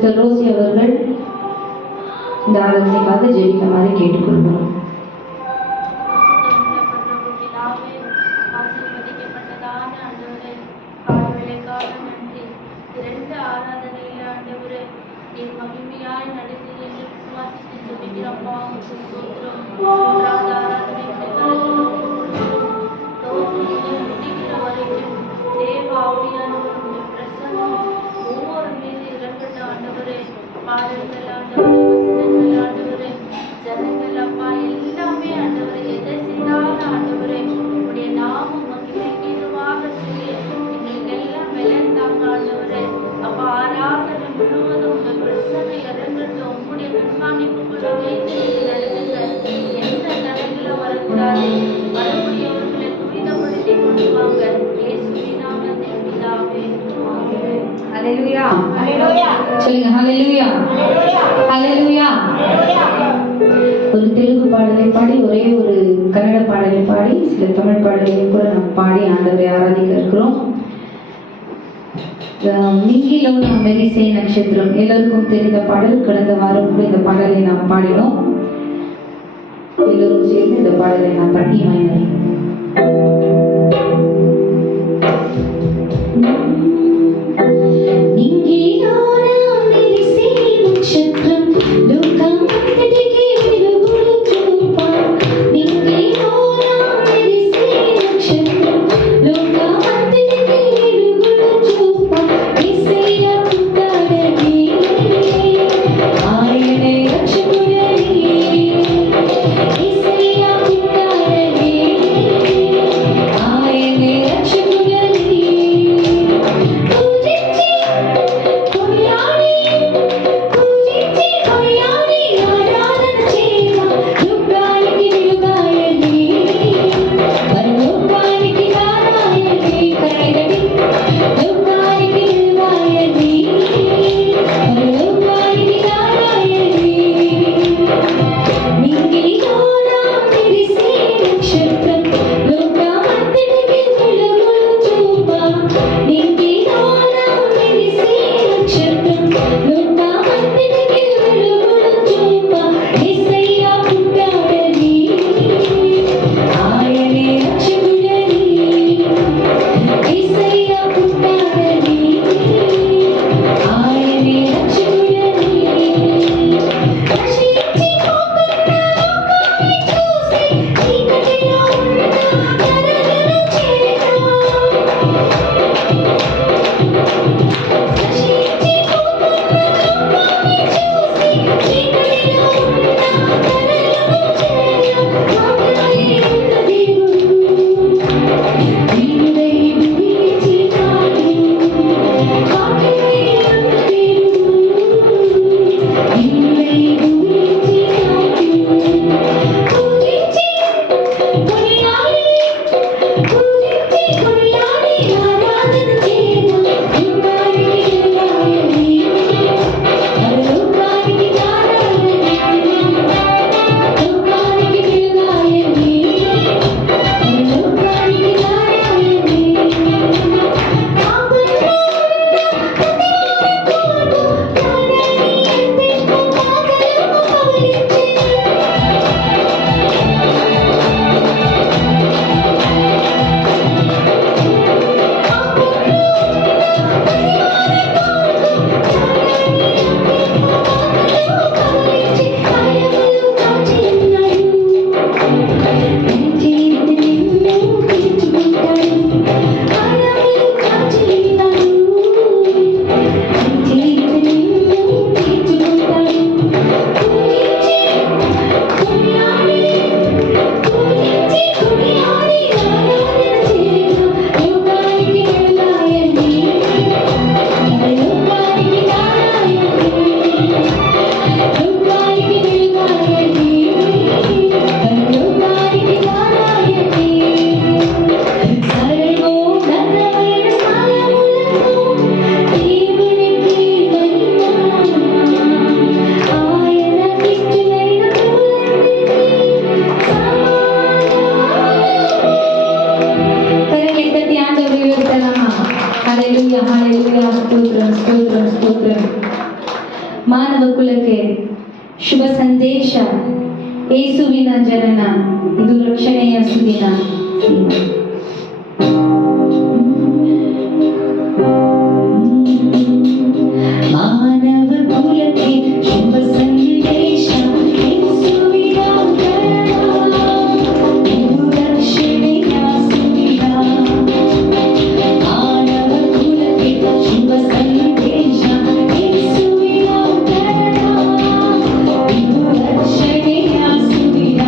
Sister Rousey அவர்கள் இந்த ஆராதனைக்காக ஜெபிக்குமாறு கேட்டுக்கொள்கிறோம். ஒரு தெலுங்கு பாடலை பாடி ஒரே ஒரு கன்னட பாடலை பாடி சில தமிழ் பாடலையும் கூட நாம் பாடி ஆண்டவரை ஆராதிக்க இருக்கிறோம். நிங்கிலோ நாம் மெரிசே நட்சத்திரம் எல்லோருக்கும் தெரிந்த பாடல். கடந்த வாரம் கூட இந்த பாடலை நாம் பாடினோம். எல்லோரும் சேர்ந்து இந்த பாடலை நாம் பண்ணி வாங்கினோம். Israel ಯೇಸುವಿನ ಜನನ, ಇದು ರಕ್ಷಣೆಯ ಸುದಿನ. ಮಾನವ ಕುಲಕ್ಕೆ ಶುಭ ಸಂದೇಶ, ಯೇಸುವಿನ ಜನನ, ಇದು ರಕ್ಷಣೆಯ ಸುದಿನ. ಮಾನವ ಕುಲಕ್ಕೆ ಶುಭ ಸಂದೇಶ, ಯೇಸುವಿನ ಜನನ, ಇದು ರಕ್ಷಣೆಯ ಸುದಿನ.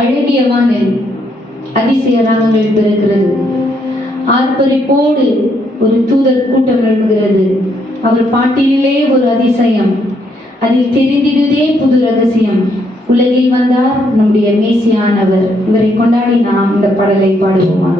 அழகிய வானில் அதிசய ராகங்கள் பிறக்கிறது. ஆர்ப்பரிப்போடு ஒரு தூதர் கூட்டம் எழுகிறது. அவர் பாட்டிலே ஒரு அதிசயம், அதில் தெரிந்திடுதே புது ரகசியம். உலகில் வந்தார் நம்முடைய மேசியானவர். இவரை கொண்டாடி நாம் இந்த பாடலை பாடுவோமாக.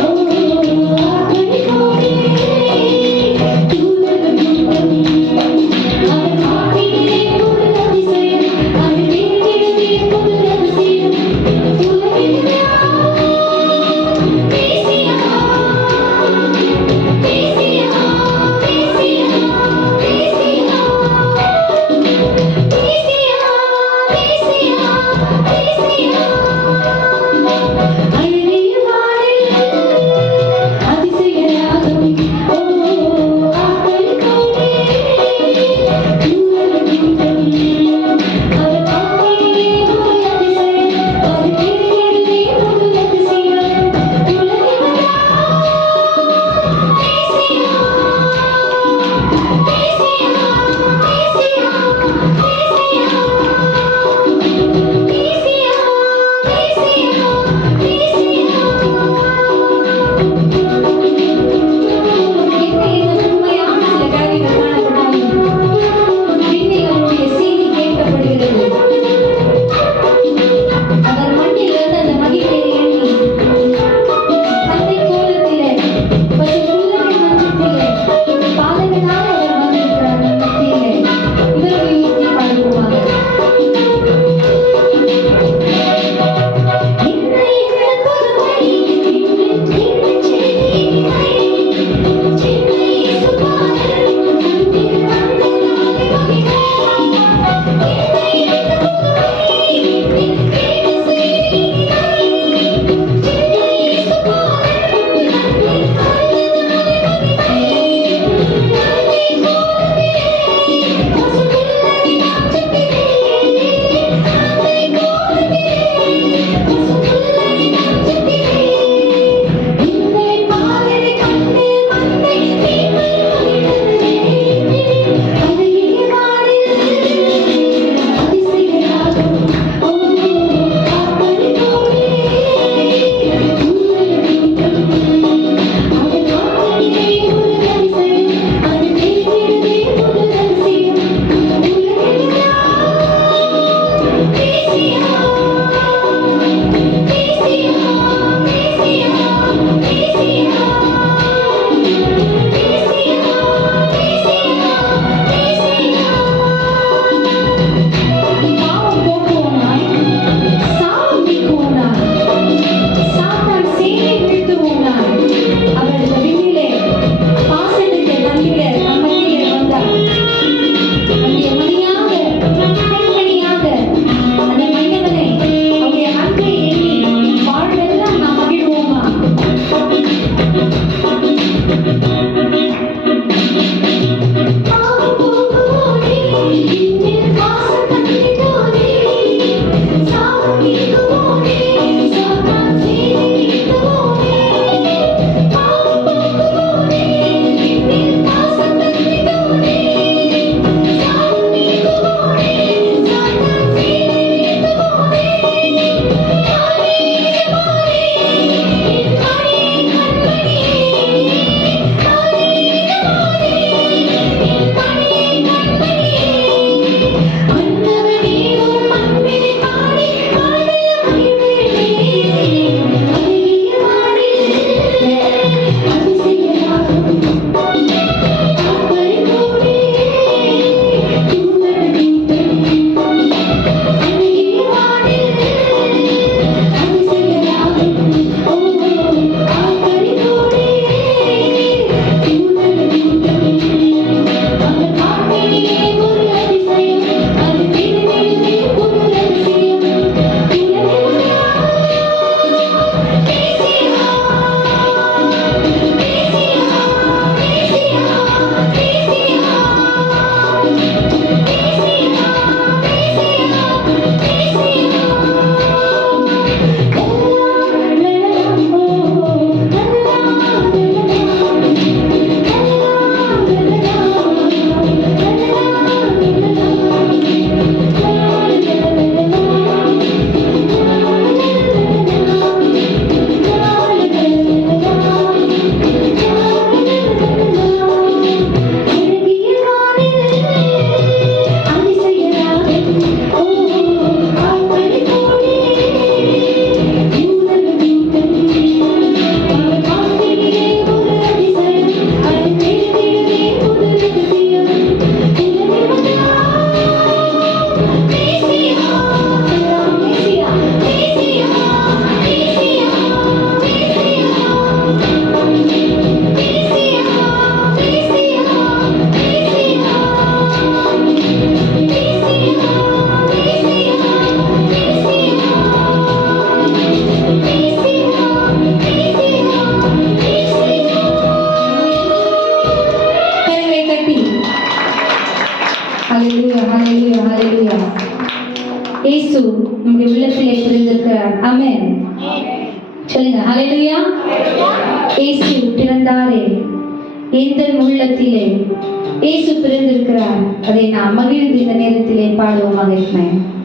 Oh இயேசு நம்முடைய உள்ளத்திலே பிறந்திருக்கிறார். ஆமென். சொல்லுங்க ஹalleluya. இயேசு பிறந்தாரே, எந்த உள்ளத்திலே இயேசு பிறந்திருக்கிறார். அதை நாம் மகிழ்ந்து இந்த நேரத்திலே பாடுவோமாக இருக்கிறேன்.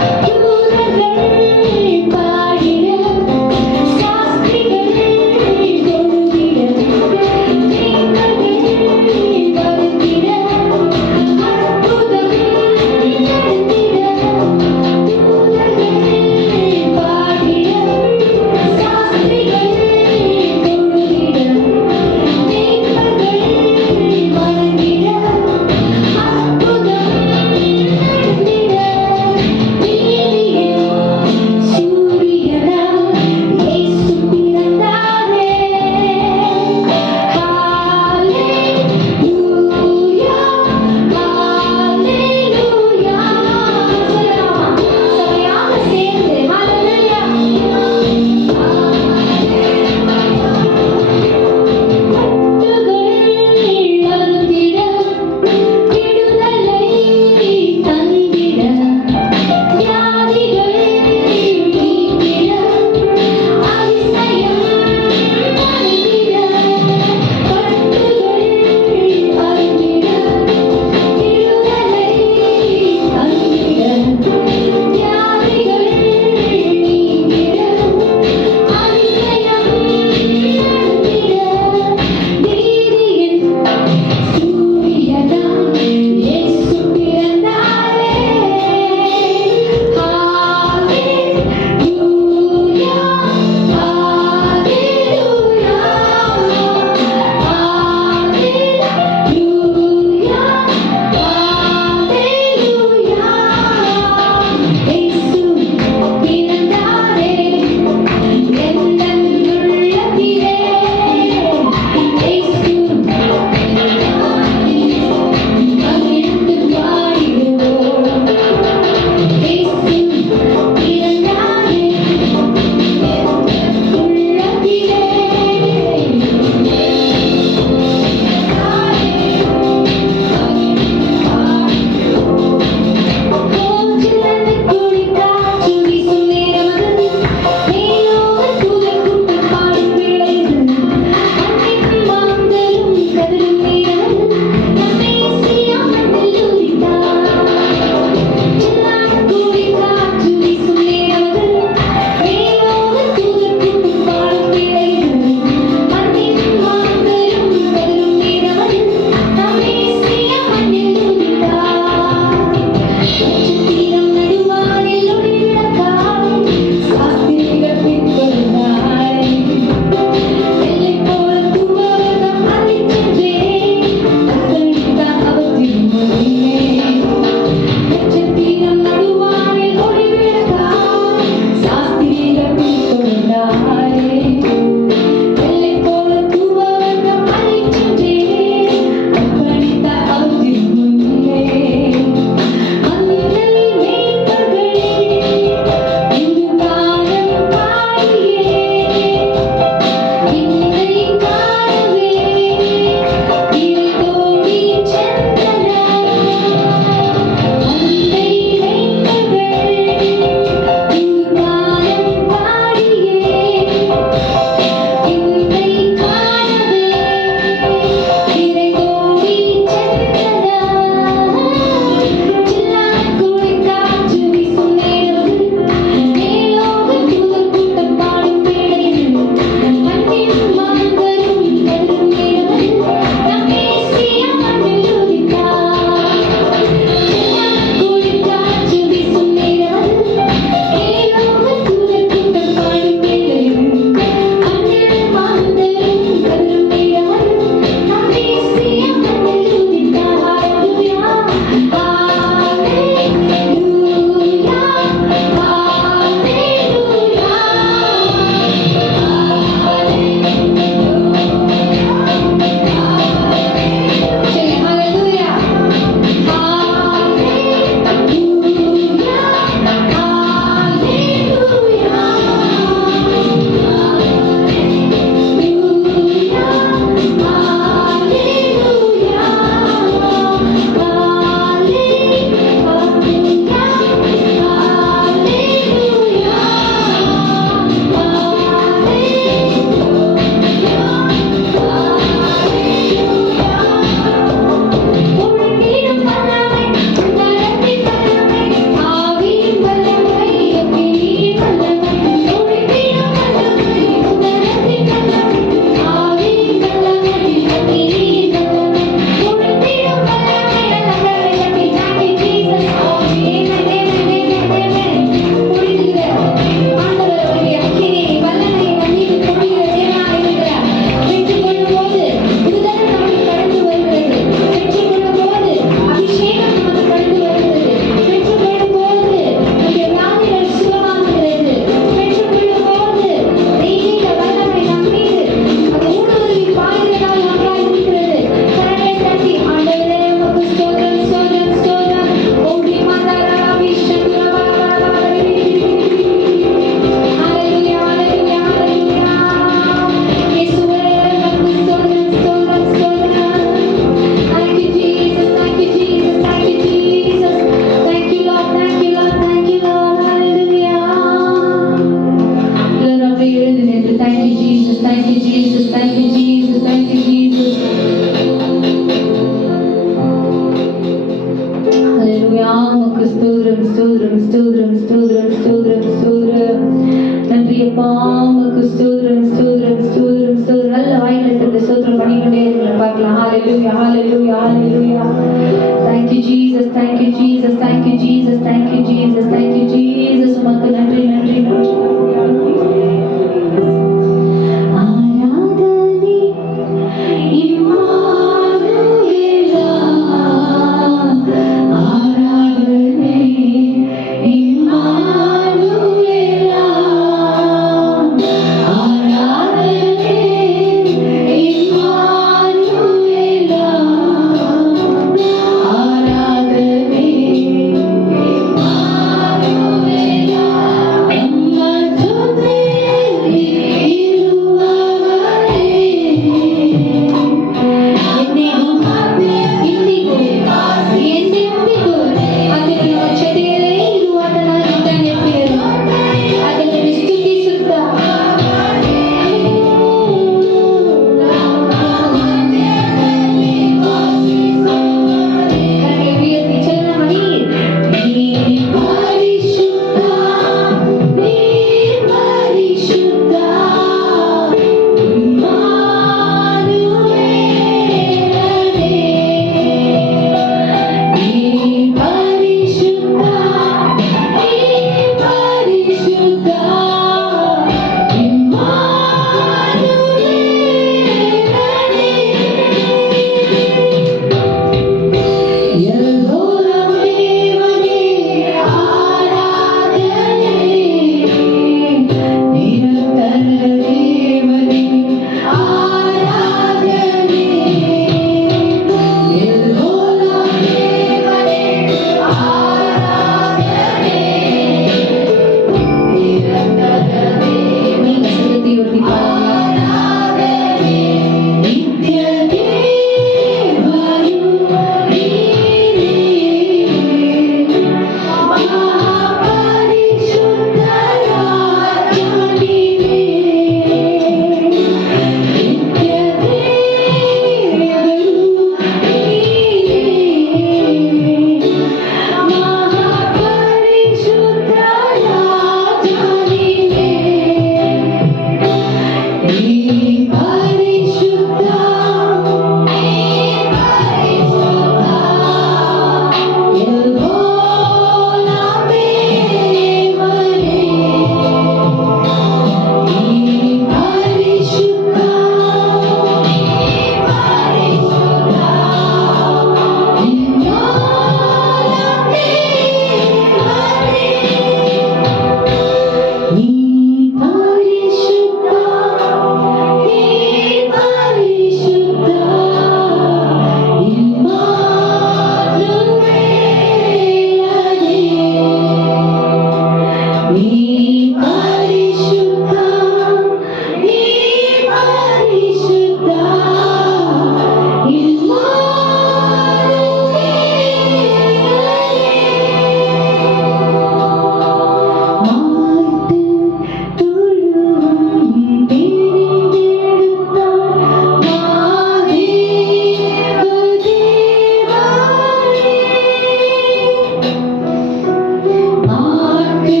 ஆட்டு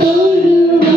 தொழுவம்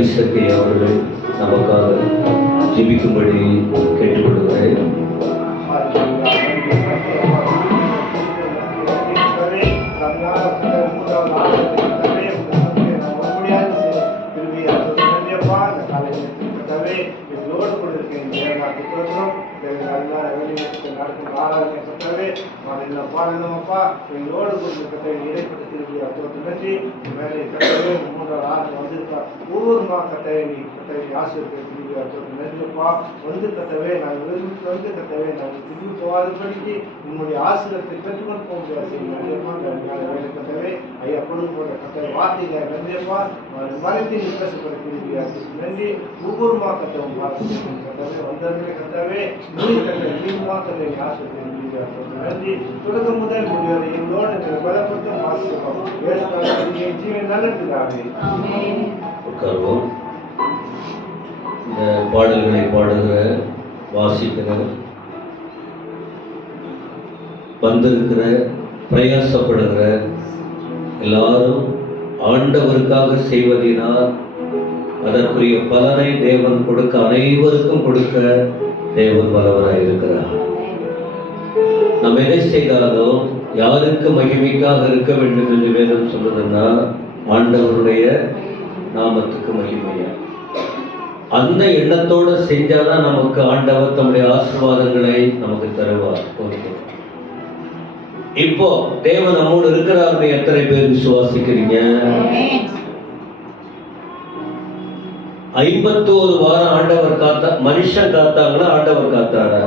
ஐசக்கை அவர்கள் நமக்காக ஜெபிக்கும்படி கேட்டுக்கொள்கிறேன். உங்களுடைய ஆசீர்வாதத்தை பெற்றுக்கொண்டு போக முடியாது. ஐயா கொடுக்க போன்ற கட்டளை வார்த்தைகளை நன்றியப்பா மறைத்து பேசப்படக்கூடிய நன்றி. ஒவ்வொரு மாக்கத்தையும் கட்டவே வந்தவர்களே கட்டவே நீர் கட்டளை நீர் மாக்கத்தை ஆசீர்வத்தை நன்றி. தொடக்கம் முதல் முடியாது எங்களோடு பலப்பட்டும் ஆசீர்வாதம் ஜீவன் நல்லதுக்காக உட்கார்வோம். இந்த பாடல்களை பாடுகிற வாசிக்கிற வந்திருக்கிற பிரயாசப்படுகிற எல்லாரும் ஆண்டவருக்காக செய்வதினால் அதற்குரிய பலனை தேவன் கொடுக்க அனைவருக்கும் கொடுக்க தேவன் வல்லவராய் இருக்கிறார். நாம் எதை செய்தாலும் யாருக்கு மகிமைக்காக இருக்க வேண்டும் என்று வேதம் சொல்றதுன்னா ஆண்டவருடைய நாமத்துக்கு மகிமையா. அந்த எண்ணத்தோடு செஞ்சாதான் நமக்கு ஆண்டவர் தம்முடைய ஆசீர்வாதங்களை நமக்கு தருவார். இப்போ தேவன் நம்மோடு இருக்கிறார். எத்தனை பேர் விசுவாசிக்கிறீங்க? 51 வாரம் ஆண்டவர் காத்தா, மனுஷன் காத்தாங்களா ஆண்டவர் காத்தாரா?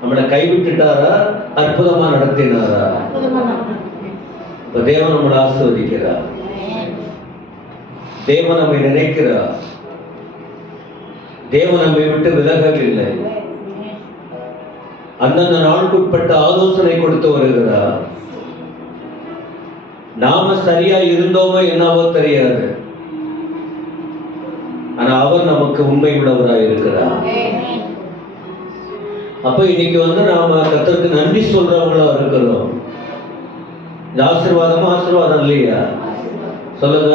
நம்மளை கைவிட்டுட்டாரா அற்புதமா நடத்தினாரா? இப்ப தேவன் நம்மளை ஆசீர்வதிக்கிறார். தேவன் நம்மை நினைக்கிறார். தேவன் நம்மை விட்டு விலகவில்லை. அந்தந்த நாளுக்குட்பட்ட ஆலோசனை கொடுத்து வருகிறார். நாம சரியா இருந்தோமோ என்னவோ தெரியாது, ஆனா அவர் நமக்கு உண்மை உள்ளவராய் இருக்கிறார். அப்ப இன்னைக்கு நாம கர்த்தருக்கு நன்றி சொல்றவங்களா இருக்கிறோம். இந்த ஆசீர்வாதம் இல்லையா? சொல்லுங்க.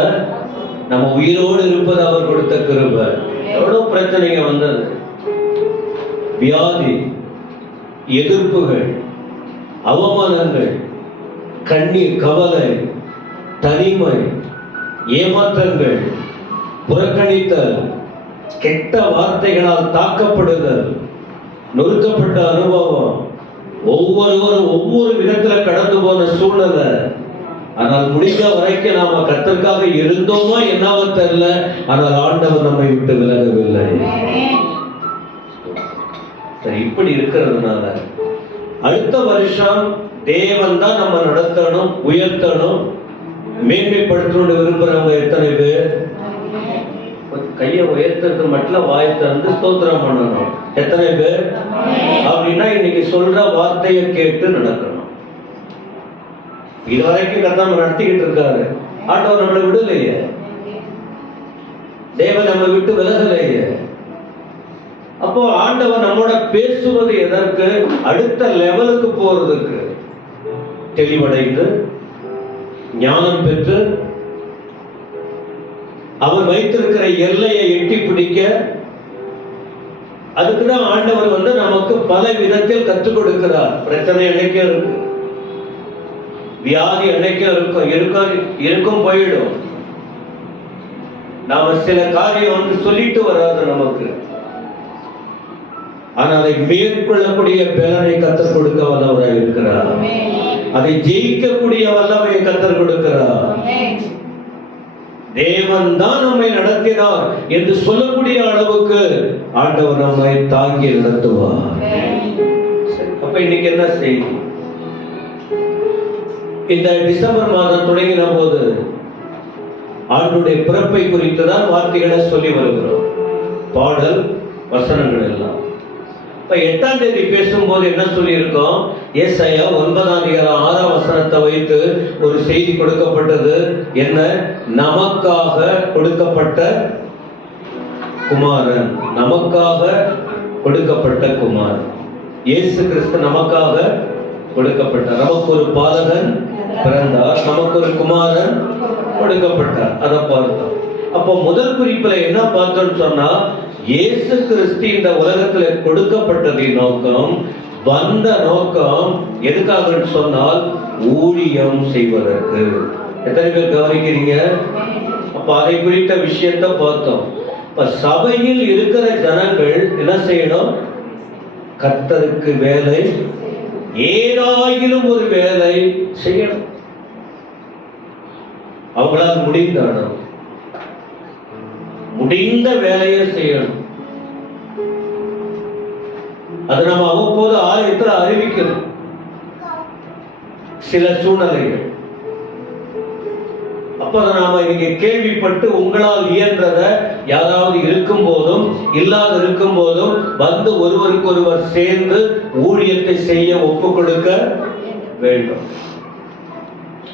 நம்ம உயிரோடு இருப்பது அவர் கொடுத்த கிருபை. எவ்வளவு பிரச்சனைங்க வந்தது, வியாதி, எதிர்ப்புகள், அவமானங்கள், கண்ணீர், கவலை, தனிமை, ஏமாற்றங்கள், புறக்கணித்தல், கெட்ட வார்த்தைகளால் தாக்கப்படுதல், நொறுக்கப்பட்ட அனுபவம், ஒவ்வொருவரும் ஒவ்வொரு விதத்துல கடந்து போன சூழ்நிலை. ஆனால் முடிந்த வரைக்கும் நாம கர்த்தருக்காக இருந்தோமா என்னவோ தெரியல, ஆனால் ஆண்டவர் நம்மை விட்டு விலகவில்லை. சரி, இப்படி இருக்கிறதுனால அடுத்த வருஷம் தேவன் தான் நம்ம நடத்தணும், உயர்த்தணும், மேன்மைப்படுத்தணும் விரும்புறவங்க எத்தனை பேர்? கையை உயர்த்துறது மட்டும் வாயை திறந்து ஸ்தோத்திரம் பண்ணணும். எத்தனை பேர்? அப்படின்னா இன்னைக்கு சொல்ற வார்த்தையை கேட்டு நடக்கணும். இதுவரைக்கும் கர்த்தர் நடத்திக்கிட்டு இருக்காரு. ஆண்டவர் நம்மளை விடலையே, தேவன் நம்மளை விட்டு விலகலையே. அப்போ ஆண்டவர் நம்மோட பேசுவது எதற்கு? அடுத்த லெவலுக்கு போறதுக்கு, தெளிவடைந்து ஞானம் பெற்று அவர் வைத்திருக்கிற எல்லையை எட்டி பிடிக்க. அதுக்குதான் ஆண்டவர் நமக்கு பல விதத்தில் கற்றுக் கொடுக்கிறார். பிரச்சனை அன்னைக்கே இருக்கு. வியாதி அன்னைக்கும் இருக்கும் போயிடும். நாம சில காரியம் வந்து சொல்லிட்டு வராது நமக்கு, ஆனா அதை மேற்கொள்ளக்கூடிய பலனை கத்தர் கொடுக்க வல்லவராய் இருக்கிறார். அதை ஜெயிக்கக்கூடிய வல்லமையை கத்தர் கொடுக்கிறார். தேவன் தான் நம்மை நடத்தினார் என்று சொல்லக்கூடிய அளவுக்கு ஆண்டவர் நம்மை தாங்கி நடத்துவார். அப்ப இன்னைக்கு என்ன செய்தி? இந்த டிசம்பர் மாதம் தொடங்கின போது ஆண்டுடைய பிறப்பை குறித்து தான் வார்த்தைகளை சொல்லி வருகிறோம், பாடல் வசனங்கள் எல்லாம். இப்ப 8ஆம் தேதி பேசும்போது என்ன சொல்லி இருக்கோம்? ஏசாயா 9ஆம் அதிகாரம் 6ஆம் வசனத்தை வைத்து ஒரு செய்தி கொடுக்கப்பட்டது. என்ன? நமக்காக கொடுக்கப்பட்ட குமாரன், நமக்காக கொடுக்கப்பட்ட குமாரன் இயேசு கிறிஸ்து நமக்காக கொடுக்கப்பட்டார். நமக்கு ஒரு பாலகன் பிறந்தார், நமக்கு ஒரு குமாரன் கொடுக்கப்பட்டார். அதை பார்த்தோம். அப்போ முதல் குறிப்புல என்ன பார்த்தோம்னு சொன்னா, இயேசு கிறிஸ்து இந்த உலகத்துல கொடுக்கப்பட்டதின் நோக்கம், வந்த நோக்கம் எதுக்காக சொன்னால் ஊழியம் செய்வதற்கு. எத்தனை பேர் கவனிக்கிறீங்க? அப்ப அதை குறித்த விஷயத்தை பார்த்தோம். இப்ப சபையில் இருக்கிற ஜனங்கள் என்ன செய்யணும்? கர்த்தருக்கு வேலை, ஏதாயிலும் ஒரு வேலை செய்யணும். அவங்களால் முடிந்த வேலையை செய்யணும். அது நம்ம அவ்வப்போது ஆலயத்தில் அறிவிக்கணும். சில சூழ்நிலைகள் அப்ப நாம இங்க கேள்விப்பட்டு உங்களால் இயன்றத யாராவது இருக்கும் போதும் இல்லாத இருக்கும் போதும் வந்து ஒருவருக்கு ஒருவர் சேர்ந்து ஊழியத்தை செய்ய ஒப்பு கொடுக்க வேண்டும்.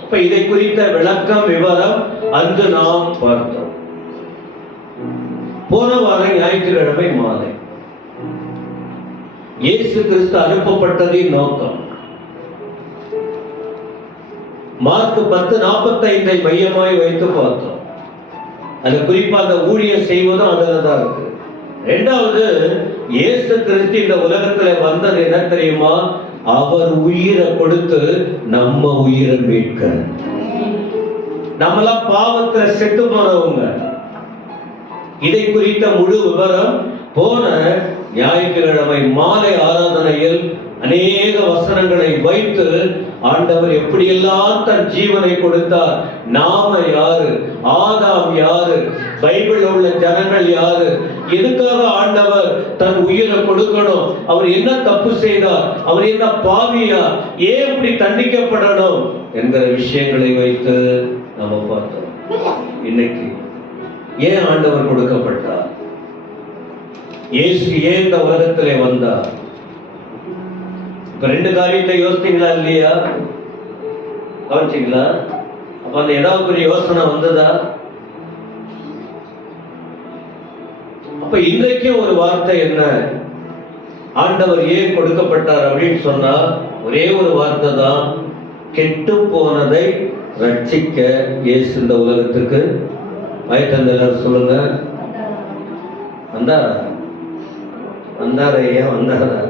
இப்ப இதை குறித்த விளக்கம் விவரம் அன்று நாம் பார்த்தோம். போன வாரம் ஞாயிற்றுக்கிழமை மாலை இயேசு கிறிஸ்து அனுப்பப்பட்டதின் நோக்கம் மார்க் 10:45 மையமாய் வைத்து பார்த்தோம். அது குறிப்பா அந்த ஊழியம் செய்வதும் அதுலதான் இருக்கு. இரண்டாவது, இயேசு கிறிஸ்து இந்த உலகத்துல வந்தது என்ன தெரியுமா? அவர் உயிரை கொடுத்து நம்ம உயிரை மீட்க. நம்மளாம் பாவத்துல செத்து போனவங்க. இதை குறித்த முழு விவரம் போன ஞாயிற்றுக்கிழமை மாலை ஆராதனையில் அநேக வசனங்களை வைத்து ஆண்டவர் எப்படியெல்லாம் தன் ஜீவனை கொடுத்தார், நாம யாரு, ஆதாம் யாரு, பைபிள் உள்ள ஜனங்கள் யாரு, எதுக்காக ஆண்டவர் தன் உயிரை கொடுக்கணும், அவர் என்ன தப்பு செய்தார், அவர் என்ன பாவியா, ஏன் இப்படி தண்டிக்கப்படணும் என்கிற விஷயங்களை வைத்து நாம பார்த்தோம். இன்னைக்கு ஏன் ஆண்டவர் கொடுக்கப்பட்டார், இயேசு ஏன் இந்த உலகத்திலே வந்தார்? இப்ப ரெண்டு காரியத்தை யோசித்தீங்களா இல்லையா? கவனிச்சீங்களா? அப்ப அந்த ஏதாவது ஒரு யோசனை வந்ததா? அப்ப இன்றைக்கும் ஒரு வார்த்தை என்ன, ஆண்டவர் ஏன் கொடுக்கப்பட்டார் அப்படின்னு சொன்னா ஒரே ஒரு வார்த்தை தான், கெட்டு போனதை ரட்சிக்க இயேசு இந்த உலகத்துக்கு வயத்தந்தர். சொல்லுங்க, வந்தாரா? வந்தாரா? ஏன் வந்தாரா?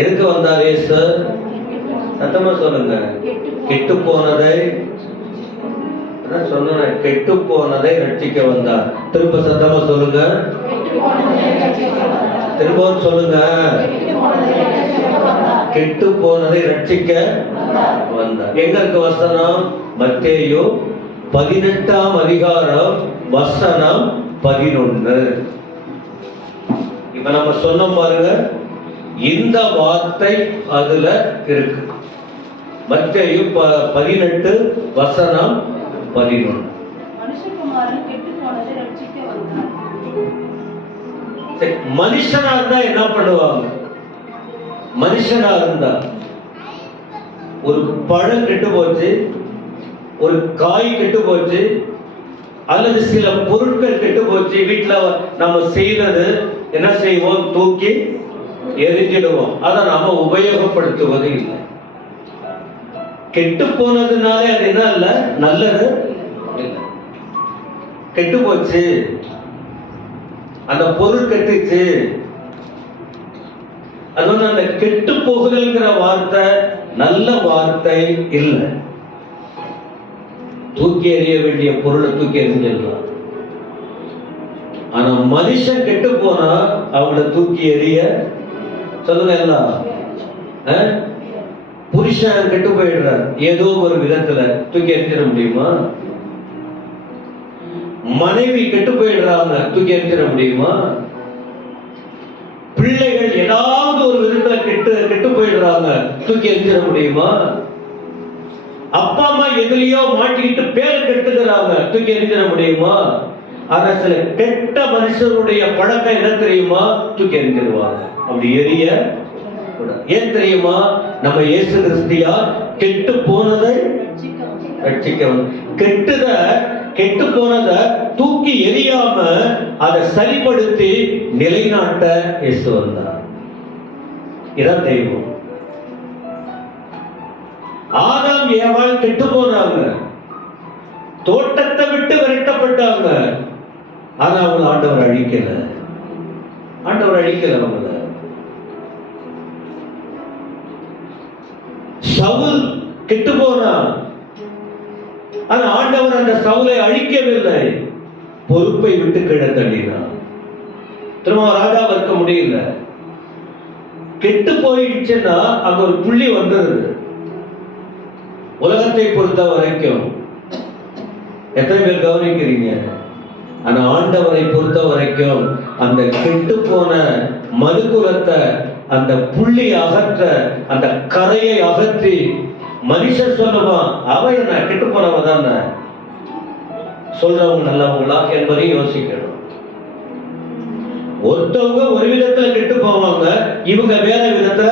எதுக்கு வந்தார் இயேசு? சத்தமா சொல்லுங்க. கெட்டு போனதை சொன்ன, கெட்டு போனதை ரட்சிக்க வந்தார். திரும்ப சத்தமா சொல்லுங்க, திரும்பவும் சொல்லுங்க. கெட்டு போனதை ரட்சிக்க வந்தார். எங்க இருக்கு வசனம்? மத்தேயு 18ஆம் அதிகாரம் வசனம் 11. இப்ப நம்ம சொன்னோம் பாருங்க, இந்த வார்த்தை அதுல இருக்கு. மத்தேயு 18 வசனம் 11. மனுஷனா இருந்தா என்ன பண்ணுவாங்க? மனுஷனா இருந்தா ஒரு பழம் கெட்டு போச்சு, ஒரு காய் கெட்டு போச்சு, அல்லது சில பொருட்கள் கெட்டு போச்சு, வீட்டுல நம்ம செய்தது என்ன செய்வோம்? தூக்கி எரிஞ்சிடுவோம். அதை நாம உபயோகப்படுத்துவது இல்லை. கெட்டு போனதுனாலே அது என்ன இல்ல, நல்லது இல்லை. கெட்டு போச்சு, அந்த பொருள் கெட்டுச்சு. அது வந்து அந்த கெட்டு போகுதல்ங்கிற வார்த்தை நல்ல வார்த்தை இல்லை. தூக்கி எறிய வேண்டிய பொருளை தூக்கி எறிஞ்சிடலாம். ஆனா மனுஷன் கெட்டு போனா அவங்கள தூக்கி எறிய சொல்லுங்க எல்லாம். புருஷன் கெட்டு போயிடுறார், ஏதோ ஒரு விதத்துல தூக்கி எறிஞ்சிட முடியுமா? மனைவி கெட்டு போயிடுறாங்க, தூக்கி எறிஞ்சிட முடியுமா? பிள்ளைகள் ஏதாவது ஒரு விதத்துல கெட்டு போயிடுறாங்க, தூக்கி எறிஞ்சிட முடியுமா? அப்பா அம்மா எதுலயோ மாட்டிக்கிட்டு பேரை கெடுத்துக்கிறாங்க, தூக்கி எறிஞ்சிட முடியுமா? ஆனா சில கெட்ட மனுஷனுடைய பழக்கம் என்ன தெரியுமா? தூக்கி எறிஞ்சிடுவாங்க. அப்படி எரிய ஏன் தெரியுமா? நம்ம இயேசு கிறிஸ்தியார் கெட்டு போனதை ரட்சிக்கவும், கெட்டு போனதை தூக்கி எறியாம அதை சரிப்படுத்தி நிலைநாட்ட இயேசு வந்தார். இதான் தெய்வம். ஆதாம் ஏவாள் கெட்டு போனாங்க, தோட்டத்தை விட்டு விரட்டப்பட்டாங்க. ஆனா அவங்க ஆண்டவர் அழிக்கல அவங்கள. சவுல் கெட்டு போனான், ஆனா ஆண்டவர் அந்த சவுலை அழிக்கவில்லை, பொறுப்பை விட்டு கீழே தள்ளினார். திரும்ப ராஜாவா இருக்க முடியல. கெட்டு போயிடுச்சுன்னா அங்க ஒரு புள்ளி வந்துருது. உலகத்தை பொறுத்த வரைக்கும் எத்தனை பேர் கவனிக்கிறீங்க? ஆனா ஆண்டவரை பொறுத்த வரைக்கும் அந்த கெட்டு போன மனுக்குலத்தை, அந்த புள்ளி அகற்ற, அந்த கரையை அகற்றி, மனுஷன் சொல்லுவான் அவன் என்ன கெட்டு போனவ தானே, சொல்றவங்க நல்லவங்களா என்பதை யோசிக்கணும். ஒருத்தவங்க ஒரு விதத்துல கெட்டு போவாங்க, இவங்க வேற விதத்துல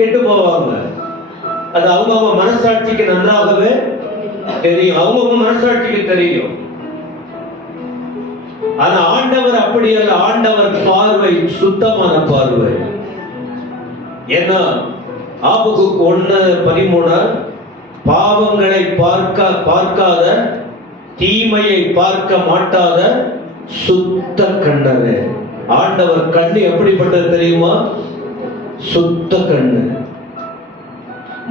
கெட்டு போவாங்க. அது அவங்க மனசாட்சிக்கு நன்றாகவே தெரியும், அவங்க மனசாட்சிக்கு தெரியும். ஆனா ஆண்டவர் அப்படி அல்ல. ஆண்டவர் பார்வை சுத்தமான பார்வை. ஏன்னா ஆபகுக்கு 1:13 பாவங்களை பார்க்காத, தீமையை பார்க்க மாட்டாத சுத்த கண்ணரு. ஆண்டவர் கண்ணு எப்படிப்பட்டது தெரியுமா? சுத்த கண்ணு.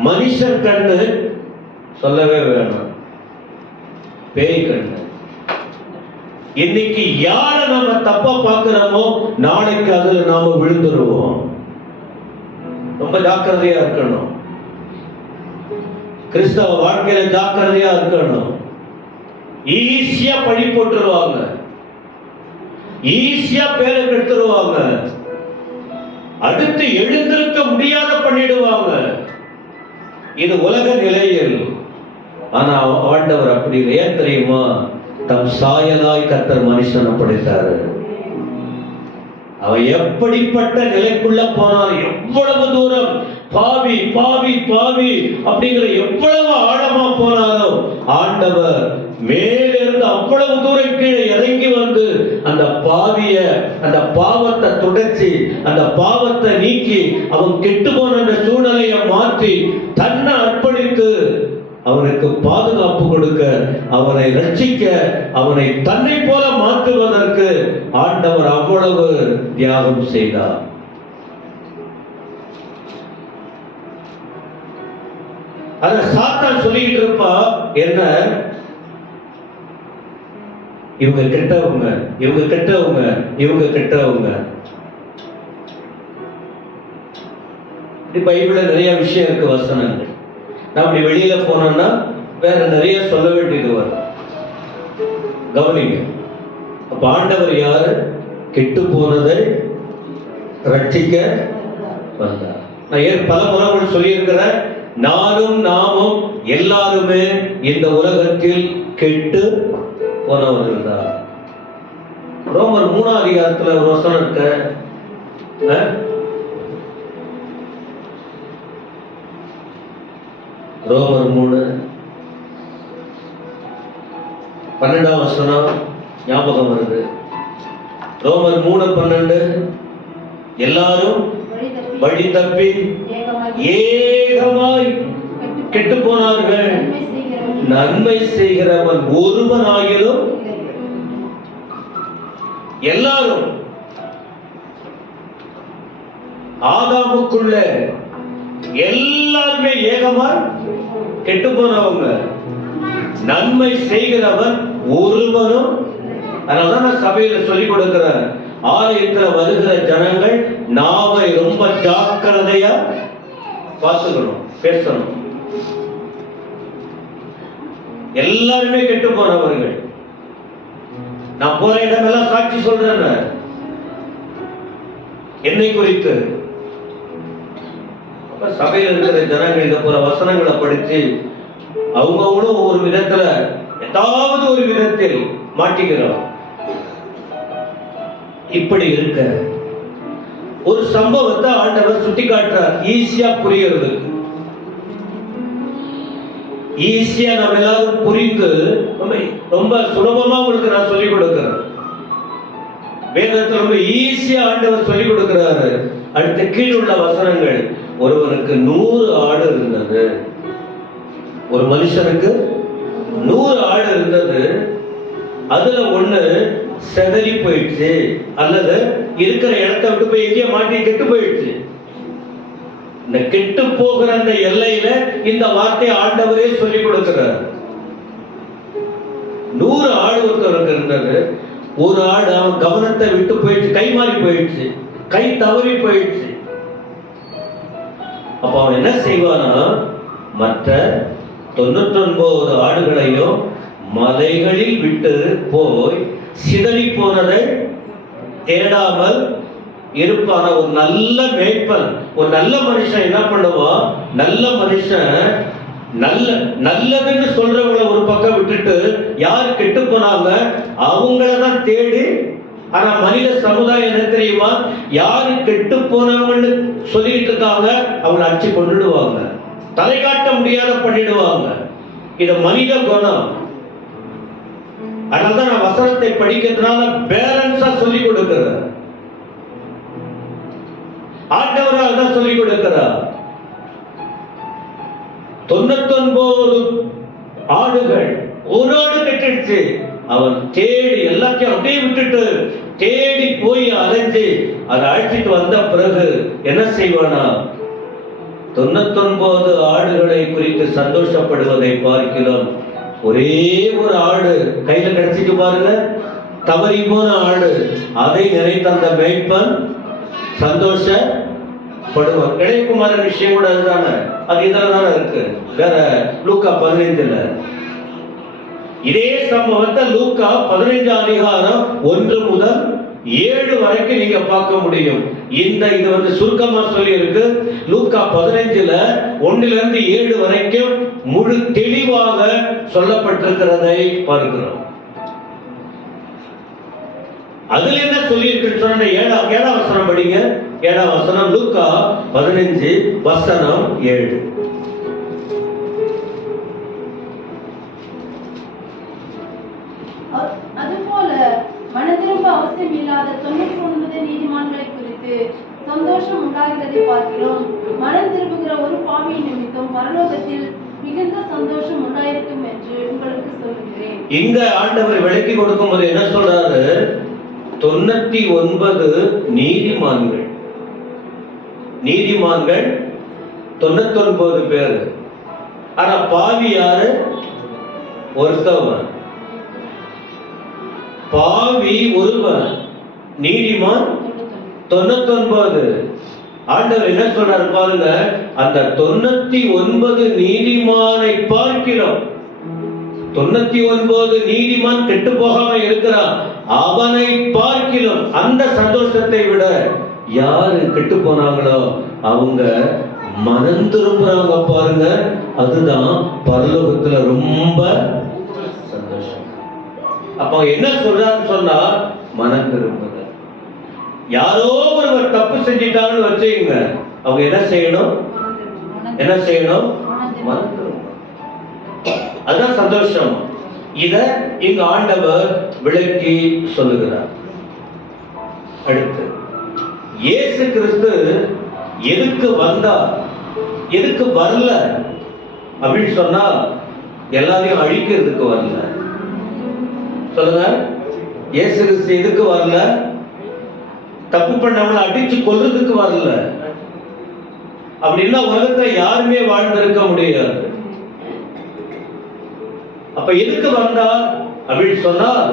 மனுஷன் கண்ணு சொல்லவே வேணும், பேய் கண்ணு. இன்னைக்கு யாரை நாம தப்பா பார்க்கிறோமோ நாளைக்கு அதுல நாம விழுந்துருவோம். ரொம்ப ஜாக்கிரதையா இருக்கணும். கிறிஸ்தவ வாழ்க்கையில ஜாக்கிரதையா இருக்கணும். ஈஸியா பழி போட்டுருவாங்க, ஈஸியா பேரை கெடுத்துருவாங்க, அடுத்து எழுந்திருக்க முடியாத பண்ணிடுவாங்க. இது உலக நிலையில். ஆனா ஆண்டவர் அப்படி இல்லை. ஏன் தெரியுமா? தம் சாயலாய் கர்த்தர் மனுஷனை படைத்தாரு. அவன் எப்படிப்பட்ட நிலைக்குள்ள போனான், எவ்வளவு தூரம் பாவி பாவி பாவி அப்படிங்கிற எவ்வளவு ஆழமா போனாலும் ஆண்டவர் மேலிருந்து அவ்வளவு தூரம் கீழே இறங்கி வந்து அந்த பாவிய, அந்த பாவத்தை துடைச்சி, அந்த பாவத்தை நீக்கி, அவன் கெட்டு போன அந்த சூழ்நிலையை மாற்றி தன்னை அர்ப்பணித்து அவனுக்கு பாதுகாப்பு கொடுக்க, அவனை ரட்சிக்க, அவனை தன்னை போல மாற்றுவதற்கு ஆண்டவர் அவ்வளவு தியாகம் செய்தார். அத சாத்தான் சொல்லிட்டு இருப்பா, என்ன இவங்க கெட்டவங்க, இவங்க கெட்டவங்க, இவங்க கெட்டவங்க. பைபிள்ல நிறைய விஷயம் இருக்கு, வசனங்கள். நான் அப்படி வெளியில போனோம்னா வேற நிறைய சொல்ல வேண்டியது வரும். கவனிங்க. அப்ப ஆண்டவர் யாரு? கெட்டு போனதை ரட்சிக்க வந்தார். நான் பல முறை சொல்லி இருக்கிறேன், நானும் நாமும் எல்லாருமே இந்த உலகத்தில் கெட்டு போனவர்கள் தான். ரோமர் 3ஆம் அதிகாரத்துல ஒரு வசனம் இருக்கு. ரோமர் 3:12 வசனம் ஞாபகம் வருது. ரோமர் 3:12 எல்லாரும் வழி தப்பி ஏகமாய் கெட்டு போனார்கள், நன்மை செய்கிறவன் ஒருவனாயிலும். எல்லாரும் ஆதாமுக்குள்ள எல்லாருமே ஏகமாய் கெட்டு போனவங்க. நன்மை செய்கிறவன் ஒருவனும். அதனாலதான் நான் சபையில சொல்லிக் கொடுக்கிறேன், ஆலயத்துல வருகிற ஜனங்கள் நாவை ரொம்ப ஜாக்கிரதையா பார்த்துக்கணும், பேசணும். எல்லாருமே கெட்டு போனவர்கள். நான் போற இடமெல்லாம் சாட்சி சொல்றேன் என்னை குறித்து. சபையில் இருக்கிற ஜனங்கள் இந்த போற வசனங்களை படிச்சு அவங்களும் ஒரு விதத்துல ஏதாவது ஒரு விதத்தில் மாட்டிக்கிறோம். இப்படி இருக்க ஒரு சம்பவத்தை ஆண்டவர் சுட்டி காட்டுறார், ஈஸியா புரியறதுக்கு. ஈஸியா நம்ம எல்லாரும் புரிந்து ரொம்ப சுலபமா உங்களுக்கு நான் சொல்லிக் கொடுக்கிறேன். வேதத்தில் ரொம்ப ஈஸியா ஆண்டவர் சொல்லிக் கொடுக்கிறாரு. அடுத்த கீழ் உள்ள வசனங்கள், ஒருவனுக்கு 100 ஆடு இருந்தது. ஒரு மனுஷனுக்கு 100 ஆடு இருந்தது. அதுல ஒண்ணு செதறி போயிடுச்சு, அல்லது இருக்கிற இடத்தை விட்டு போய் எங்கேயோ மாட்டி கெட்டு போயிடுச்சு. இந்த கெட்டு போகிற அந்த எல்லையில இந்த வார்த்தை ஆண்டவரே சொல்லிக் கொடுக்கிறார். 100 ஆடு ஒருத்தவருக்கு இருந்தது. ஒரு ஆடு அவன் கவனத்தை விட்டு போயிடுச்சு, கை மாறி போயிடுச்சு, கை தவறி போயிடுச்சு. அப்ப அவன் என்ன செய்வானா, மற்ற 99 ஆடுகளையும் மலைகளில் விட்டு போய் சிதறி போனதை தேடாமல் இருப்பான. ஒரு நல்ல மேய்ப்பன், ஒரு நல்ல மனுஷன் என்ன பண்ணுவான், நல்ல மனுஷன் நல்லதுன்னு சொல்றவங்களை ஒரு பக்கம் விட்டுட்டு யாரு கெட்டு போனாங்க அவங்களதான் தேடி. ஆனா மனித சமுதாயம் என்ன தெரியுமா, யாரு கெட்டு போனவங்கன்னு சொல்லிட்டு இருக்காங்க அவங்களை அடிச்சு கொண்டுடுவாங்க, தலை காட்ட முடியாத பண்ணிடுவாங்க. இது மனித குணம். அதனால்தான் நான் வசனத்தை படிக்கிறதுனால பேலன்ஸா சொல்லிக் கொடுக்கிறேன். ஆண்டவரால் தான் சொல்லிக் கொடுக்கிறார். 99 ஆடுகள், ஒரு ஆடு கெட்டுடுச்சு. அவன் தேடி எல்லாத்தையும் அப்படியே விட்டுட்டு தேடி போய் அலைஞ்சு அதை அழைச்சிட்டு வந்த பிறகு என்ன செய்வானா, 99 ஆடுகளை குறித்து சந்தோஷப்படுவதை பார்க்கிறோம். ஒரே ஒரு ஆடு கையில கிடைச்சிட்டு பாருங்க, தவறி போன ஆடு. அதை நினைத்த அந்த மேய்ப்பன் சந்தோஷப்படுவார். இளையகுமாரன் விஷயம் கூட அதுதானே, அது இதுல தானே இருக்கு, வேற லூக்கா 15ல. இதே சம்பவத்தை லூக்கா 15 அதிகாரம் 1 முதல் 7 வரைக்கும் நீங்க பார்க்க முடியும். இது வந்து சுருக்கமா சொல்லி இருக்கு. லூக்கா 15ல 1 இருந்து 7 வரைக்கும் முழு தெளிவாக சொல்லப்பட்டிருக்கிறதை பார்க்கிறோம். அதுல என்ன சொல்லி இருக்குன்னு சொன்ன 7ஆம் வசனம் படிங்க. 7ஆம் வசனம் லூக்கா 15 வசனம் 7. அதுபோல மனதிரும்ப அவசியம் இல்லாத 99 நீதிமான்களை குறித்து சந்தோஷம் உண்டாகிறதை பார்க்கிறோம். மனம் திரும்புகிற ஒரு பாவியின் நிமித்தம் பரலோகத்தில் மிகுந்த சந்தோஷம் உண்டாயிருக்கும் என்று உங்களுக்கு சொல்கிறேன். இங்க ஆண்டவர் விளக்கி கொடுக்கும் போது என்ன சொல்றாரு, 99 நீதிமான்கள் 99 பேர். ஆனா பாவி யாரு, ஒருத்தவன். பாவி ஒருவன், நீதிமான் 99. ஆண்டவர் என்ன சொல்றாரு பாருங்க, அந்த 99 நீதிமானை பார்க்கிறோம். 99 நீதிமான் கெட்டு போகாம இருக்கிறான், அவனை பார்க்கிறோம். அந்த சந்தோஷத்தை விட யாரு கெட்டு போனாங்களோ அவங்க மனம் திரும்புறாங்க பாருங்க, அதுதான் பரலோகத்துல ரொம்ப சந்தோஷம். அப்ப என்ன சொல்றான்னு சொன்னா, மனம் திரும்புங்க. யாரோ ஒருவர் தப்பு செஞ்சிட்டாங்கன்னு வச்சுங்க, அவங்க என்ன செய்யணும், மனம் திரும்ப. அதுதான் சந்தோஷம். இத இங்க ஆண்டவர் விளக்கி சொல்லுகிறார். அடுத்து இயேசு கிறிஸ்து எதுக்கு வந்தார், எதுக்கு வரல அப்படின்னு சொன்னா, எல்லாரையும் அழிக்கிறதுக்கு வரல. சொல்லுங்க, இயேசு கிறிஸ்து எதுக்கு வரல, தப்பு பண்ணவங்களை அடிச்சு கொல்றதுக்கு வரல. அப்படின்னா உலகத்துல யாருமே வாழ்ந்திருக்க முடியாது. அப்ப அப்ப எதுக்கு வந்தார் அப்படின்னு சொன்னால்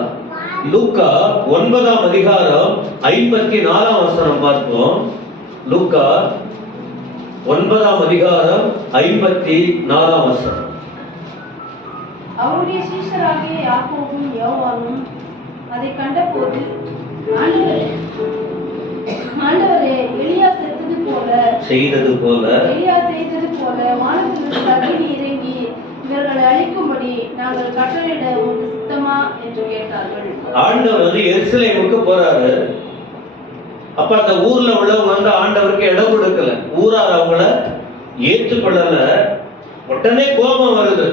லூக்கா 9ஆம் அதிகாரம் 54ஆம் வசனம் பார்ப்போம். லூக்கா 9ஆம் அதிகாரம் 54ஆம் வசனம். அவருடைய சீஷராகிய யாக்கோபும் யோவானும் அதை கண்டபோது, ஆண்டவரே, எலியா செய்தது போல வானத்திலிருந்து அக்கினி இறங்கி இவர்களை அழிக்கும்படி நாங்கள் கட்டளையிட உமக்கு சித்தமா என்று கேட்டார்கள். ஆண்டவர் வந்து எருசலேமுக்கு போறாரு. அப்ப அந்த ஊர்ல உள்ளவங்க வந்து ஆண்டவருக்கு இடம் கொடுக்கல, ஊரார் அவங்கள ஏற்றுக்கொள்ளல. உடனே கோபம் வருது.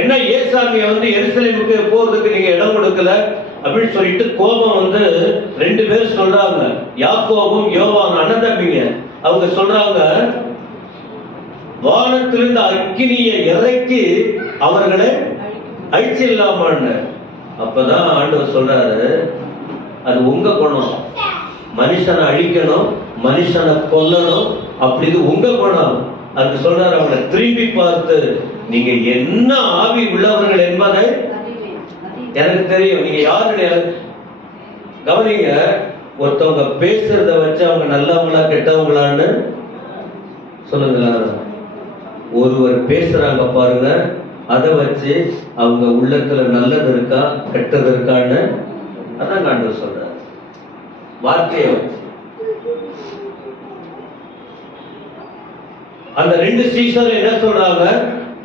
என்ன ஏசாமிய வந்து எருசலேமுக்கு போறதுக்கு நீங்க இடம் கொடுக்கல அப்படின்னு சொல்லிட்டு கோபம் வந்து 2 பேர் சொல்றாங்க, யாக்கோபும் யோவான் அண்ணன் தம்பிங்க. அவங்க சொல்றாங்க, வானத்திலிருந்து அக்கினியை இறக்கி அவர்களை அழிச்சிடலாமான்னு. அப்பதான் ஆண்டவர் சொல்றாரு, அது உங்க குணம், மனுஷனை அழிக்கணும், மனுஷனை கொல்லணும், அப்படி இது உங்க குணம். அதுக்கு சொல்றாரு, அவங்களை திரும்பி பார்த்து நீங்க என்ன ஆவி உள்ளவர்கள் என்பதை எனக்கு தெரியும், நீங்க யாருன்னு கவனிங்க. ஒருத்தவங்க பேசுறத வச்சு அவங்க நல்லவங்களா கெட்டவங்களான்னு சொல்லுங்களா? ஒருவர் பேசுறாங்க பாருங்க, அதை வச்சு அவங்க உள்ளத்துல நல்லது இருக்கா கெட்டது இருக்கான்னு அதான் ஆண்டவர் சொல்றாரு. வார்த்தையை வச்சு அந்த 2 சீஷர் என்ன சொல்றாங்க,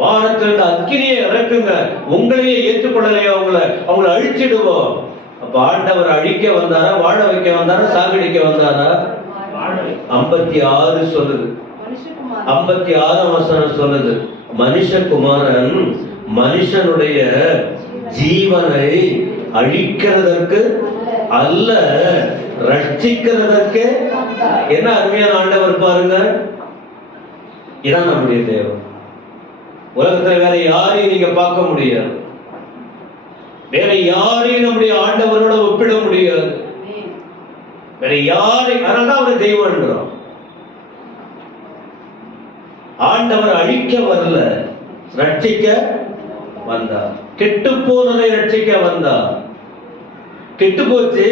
வானத்திலிருந்து அக்கினியை இறக்குங்க, உங்களையே ஏற்றுக்கொள்ளலையோ அவங்களை அழிச்சிடுவோம். அப்ப ஆண்டவர் அழிக்க வந்தாரா, வாழ வைக்க வந்தாரா, சாகடிக்க வந்தாரா? 56 சொல்லுது, 56ஆம் வசனம் சொல்லுது, மனுஷகுமாரன் மனுஷனுடைய ஜீவனை அழிக்கிறதற்கு அல்ல, ரட்சிக்கிறதற்கு. என்ன அருமையான ஆண்டவர் பாருங்க. இதான் நம்முடைய தேவன். உலகத்துல வேற யாரையும் நீங்க பார்க்க முடியாது, வேற யாரையும் நம்முடைய ஆண்டவரோட ஒப்பிட முடியாது, வேற யாரையும். அதனால்தான் அவர் தெய்வம்ன்றோம். ஆண்டவர் அழிக்க வரல, ரட்சிக்க வந்தார். கெட்டு போனதை ரட்சிக்க வந்தார். கெட்டு போச்சு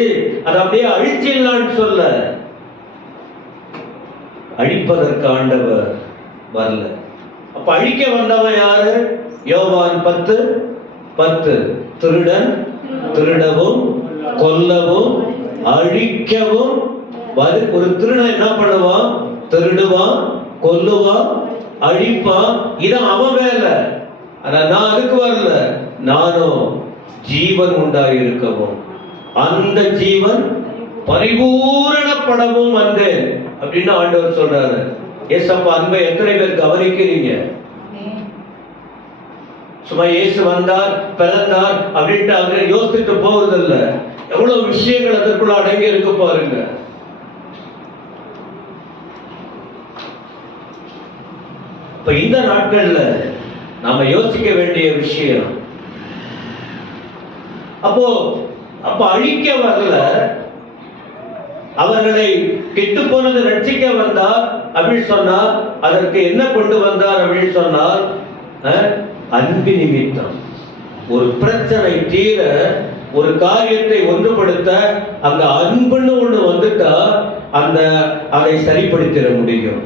அதை அப்படியே அழிச்சிடலான்னு சொல்ல, அழிப்பதற்கு ஆண்டவர் வரல. அப்ப அழிக்க வந்தவன் யாரு? யோவான் 10:10, திருடன் திருடவும் கொல்லவும் அழிக்கவும். ஒரு திருடன் என்ன பண்ணுவான்? திருடுவான், கொல்லுவான், அழிப்பான். இதான் அவன் வேலை. ஆனா நான் அதுக்கு வரல, நானும் ஜீவன் உண்டாயிருக்கவும் அந்த ஜீவன் பரிபூரணப்படவும் வந்தேன் அப்படின்னு ஆண்டவர் சொல்றாரு. ஏசப்பா அன்பை எத்தனை பேர் கவனிக்கிறீங்க? சும்மா இயேசு வந்தார் பிறந்தார் அப்படின்ட்டு அவங்க யோசிச்சுட்டு போவதில்ல. எவ்வளவு விஷயங்கள் அதற்குள்ள அடங்கி இருக்கு பாருங்க. இப்ப இந்த நாட்கள்ல நாம யோசிக்க வேண்டிய விஷயம், அப்ப அழிக்க வரல, அவர்களை கெட்டு போனது ரட்சிக்க வந்தார் அப்படின்னு சொன்னார். அதற்கு என்ன கொண்டு வந்தார் அப்படின்னு சொன்னால், அன்பு நிமித்தம். ஒரு பிரச்சனை தீர, ஒரு காரியத்தை ஒன்றுபடுத்த அங்க அன்புன்னு ஒண்ணு வந்துட்டா அதை சரிப்படுத்திட முடியும்.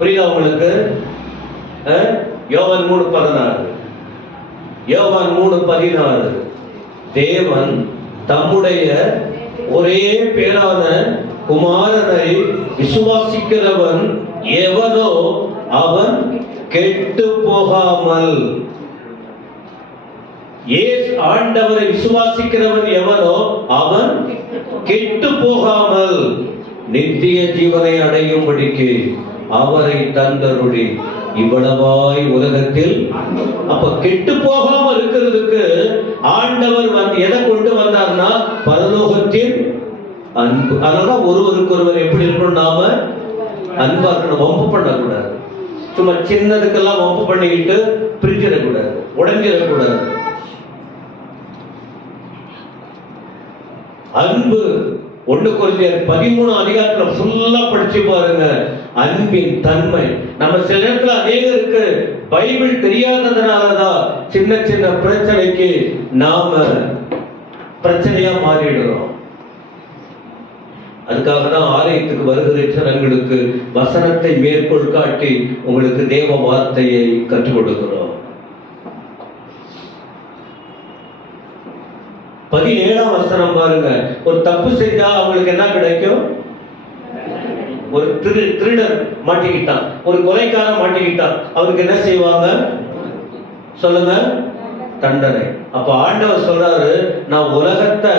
புரியுதா உங்களுக்கு? யோவான் 3:16, யோவான் 3:16, தேவன் தம்முடைய ஒரே பேரான குமாரனை விசுவாசிக்கிறவன் எவனோ அவன் கெட்டு போகாமல். ஆண்டவரை விசுவாசிக்கிறவன் எவனோ அவன் கெட்டு போகாமல் நித்திய ஜீவனை அடையும்படிக்கு அவரை தந்தருளி இவ்வளவாய் உலகத்தில். அப்ப கெட்டு போகாமல் இருக்கிறதுக்கு ஆண்டவர் வந்து எதை கொண்டு வந்தார்னா பரலோகத்தின் அன்பு. அதனால ஒருவருக்கு எப்படி இருக்கணும்? நாம அன்பா இருக்கணும், வம்பு பண்ணக்கூடாது. சும்மா சின்னதுக்கெல்லாம் வம்பு பண்ணிக்கிட்டு பிரிச்சிடக்கூடாது, உடைஞ்சிடக்கூடாது. அன்பு 1 கொரிந்தியர் 13 அதிகாரத்துல ஃபுல்லா படிச்சு பாருங்க. அன்பின் தன்மை. நம்ம சில நேரத்துல அநேகருக்கு பைபிள் தெரியாததுனாலதான் சின்ன சின்ன பிரச்சனைக்கு நாம பிரச்சனையா மாறிடுறோம். அதுக்காக தான் ஆலயத்துக்கு வருகிற ஜனங்களுக்கு வசனத்தை மேற்கோள் காட்டி உங்களுக்கு தேவ வார்த்தையை கற்றுக் கொடுக்கிறோம். 17ஆம் வசனம் பாருங்க. ஒரு தப்பு செஞ்சா அவங்களுக்கு என்ன கிடைக்கும்? ஒரு திருடன் மாட்டிக்கிட்டான், ஒரு கொலைக்காரன் மாட்டிக்கிட்டான், அவருக்கு என்ன செய்வாங்க சொல்லுங்க? தண்டனை. அப்ப ஆண்டவர் சொல்றாரு, நான் உலகத்தை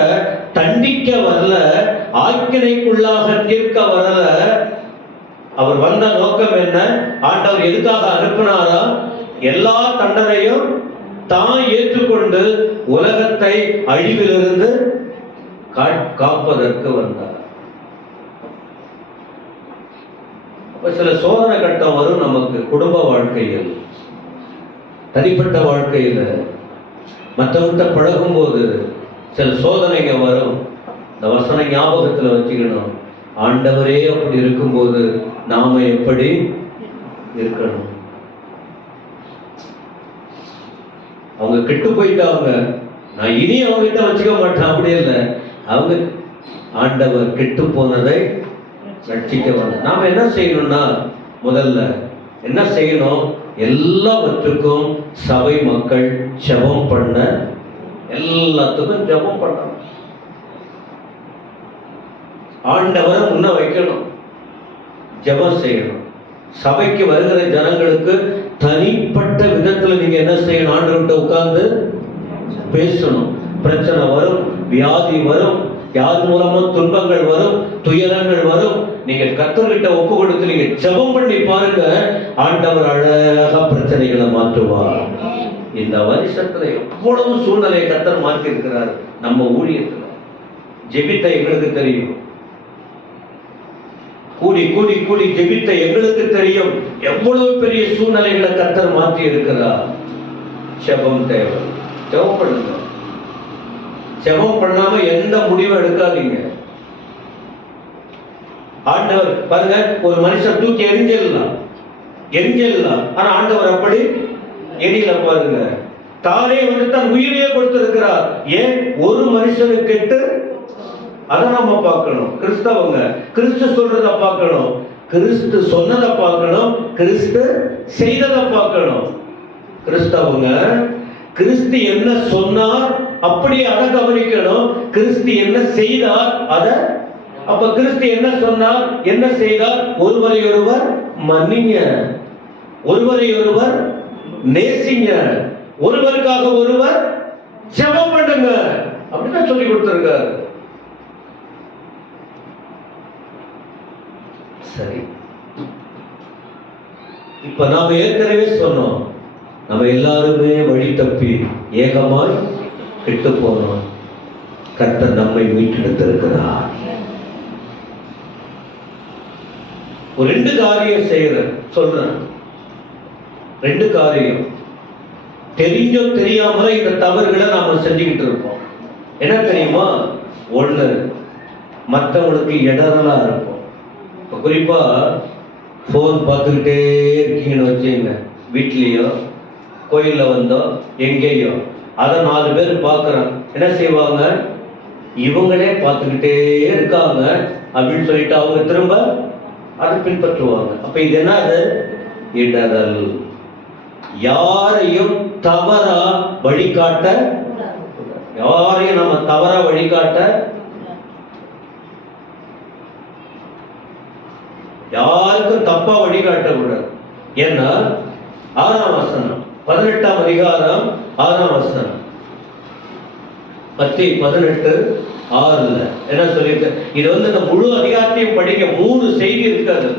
தண்டிக்க வரல, ஆக்கினைக்குள்ளாக தீர்க்க வரல. அவர் வந்த நோக்கம் என்ன? ஆண்டவர் எதுக்காக அனுப்பினாரா? எல்லா தண்டனையும் தான் ஏற்றுக்கொண்டு உலகத்தை அழிவிலிருந்து காப்பதற்கு வந்தார். சில சோதனை கட்டம் வரும் நமக்கு, குடும்ப வாழ்க்கையில், தனிப்பட்ட வாழ்க்கையில், மற்றவர்கிட்ட பழகும் போது சில சோதனைங்க வரும். இந்த வசன ஞாபகத்தில் வச்சுக்கணும். ஆண்டவரே அப்படி இருக்கும்போது நாம எப்படி இருக்கணும்? அவங்க கெட்டு போயிட்டாங்க, நான் இனி அவங்க கிட்ட வச்சுக்க மாட்டேன், அப்படி இல்லை. அவங்க ஆண்டவர் கெட்டு போனதை ரட்சிக்க வேண்டும். நாம என்ன செய்யணும்னா, முதல்ல என்ன செய்யணும்? எல்லாவற்றுக்கும் சபை மக்கள் ஜெபம் பண்ண, எல்லாத்துக்கும் ஜெபம் பண்ணணும். ஆண்டவரை முன்ன வைக்கணும், ஜெபம் செய்யணும். சபைக்கு வருகிற ஜனங்களுக்கு தனிப்பட்ட விதத்துல நீங்க என்ன செய்யணும்? ஆண்டவர்கிட்ட உட்கார்ந்து பேசணும். பிரச்சனை வரும், வியாதி வரும், யார் மூலமா துன்பங்கள் வரும், துயரங்கள் வரும். நீங்க கர்த்தர்கிட்ட ஒப்பு கொடுத்து நீங்க ஜெபம் பண்ணி பாருங்க, ஆண்டவர் அழகா பிரச்சனைகளை மாற்றுவார். இந்த வருஷத்துல எவ்வளவு சூழ்நிலையை கர்த்தர் மாற்றி இருக்கிறார். நம்ம ஊழியத்துல ஜெபித்த எங்களுக்கு தெரியும், கூடி கூடி கூடி ஜெபித்த எங்களுக்கு தெரியும் எவ்வளவு பெரிய சூழ்நிலைகளை கர்த்தர் மாற்றி இருக்கிறார். ஜெபம் தேவை. ஜெபம் பண்ணுங்க. ஜெபம் பண்ணாம எந்த முடிவும் எடுக்காதீங்க. ஆண்டவர் பாருங்க, ஒரு மனுஷன் தூக்கி எரிஞ்சிடலாம், ஆனா ஆண்டவர் அப்படி எரியல. பாருங்க, தானே வந்து தன் உயிரையே கொடுத்திருக்கிறார். ஏன்? ஒரு மனுஷனுக்கு கெட்டு அதை நம்ம பார்க்கணும். கிறிஸ்தவங்க கிறிஸ்து சொல்றத பார்க்கணும், கிறிஸ்து சொன்னதை பார்க்கணும், கிறிஸ்து செய்ததை பார்க்கணும். கிறிஸ்தவங்க கிறிஸ்து என்ன சொன்னார் அப்படியே அதை கவனிக்கணும். கிறிஸ்து என்ன செய்தார் அதை. அப்ப கிறிஸ்து என்ன சொன்னார், என்ன செய்தார்? ஒருவரை ஒருவர் மன்னிங்க, ஒருவரை ஒருவர் நேசிங்க, ஒருவருக்காக ஒருவர் ஜெபம் பண்ணுங்க, அப்படிதான் சொல்லி கொடுத்திருக்காரு. சரி, இப்ப நாம ஏற்கனவே சொன்னோம், நம்ம எல்லாருமே வழி தப்பி ஏகமாய் கெட்டு போனோம். கர்த்தர் நம்மை மீட்டெடுத்திருக்கிறார். ஒரு 2 காரியம் செய்யறேன் சொல்றேன். 2 காரியம். தெரிஞ்சோ தெரியாமல இந்த தவறுகளை நாம செஞ்சுக்கிட்டு இருப்போம். என்ன தெரியுமா? 1, மற்றவங்களுக்கு இடரலா இருக்கும். இப்போ குறிப்பா ஃபோன் பார்த்துக்கிட்டே இருக்கீங்கன்னு வச்சுங்க, வீட்லேயோ கோயிலில் வந்தோ எங்கேயோ, அதை 4 பேர் பார்க்குறாங்க. என்ன செய்வாங்க? இவங்களே பார்த்துக்கிட்டே இருக்காங்க அப்படின்னு சொல்லிட்டு அவங்க திரும்ப அதை பின்பற்றுவாங்க. அப்ப இது என்னது? இடரல். யாரையும் தவறா வழிகாட்ட, யாரையும் நம்ம தவறா வழிகாட்ட, யாருக்கும் தப்பா வழிகாட்ட கூடாது. ஏன்னா 6ஆம் வசனம், 18ஆம் அதிகாரம் 6ஆம் வசனம், மத்தேயு 18:6 என்ன சொல்லியிருக்க? இது வந்து இந்த முழு அதிகாரத்தையும் படிக்க 3 செய்தி இருக்காது.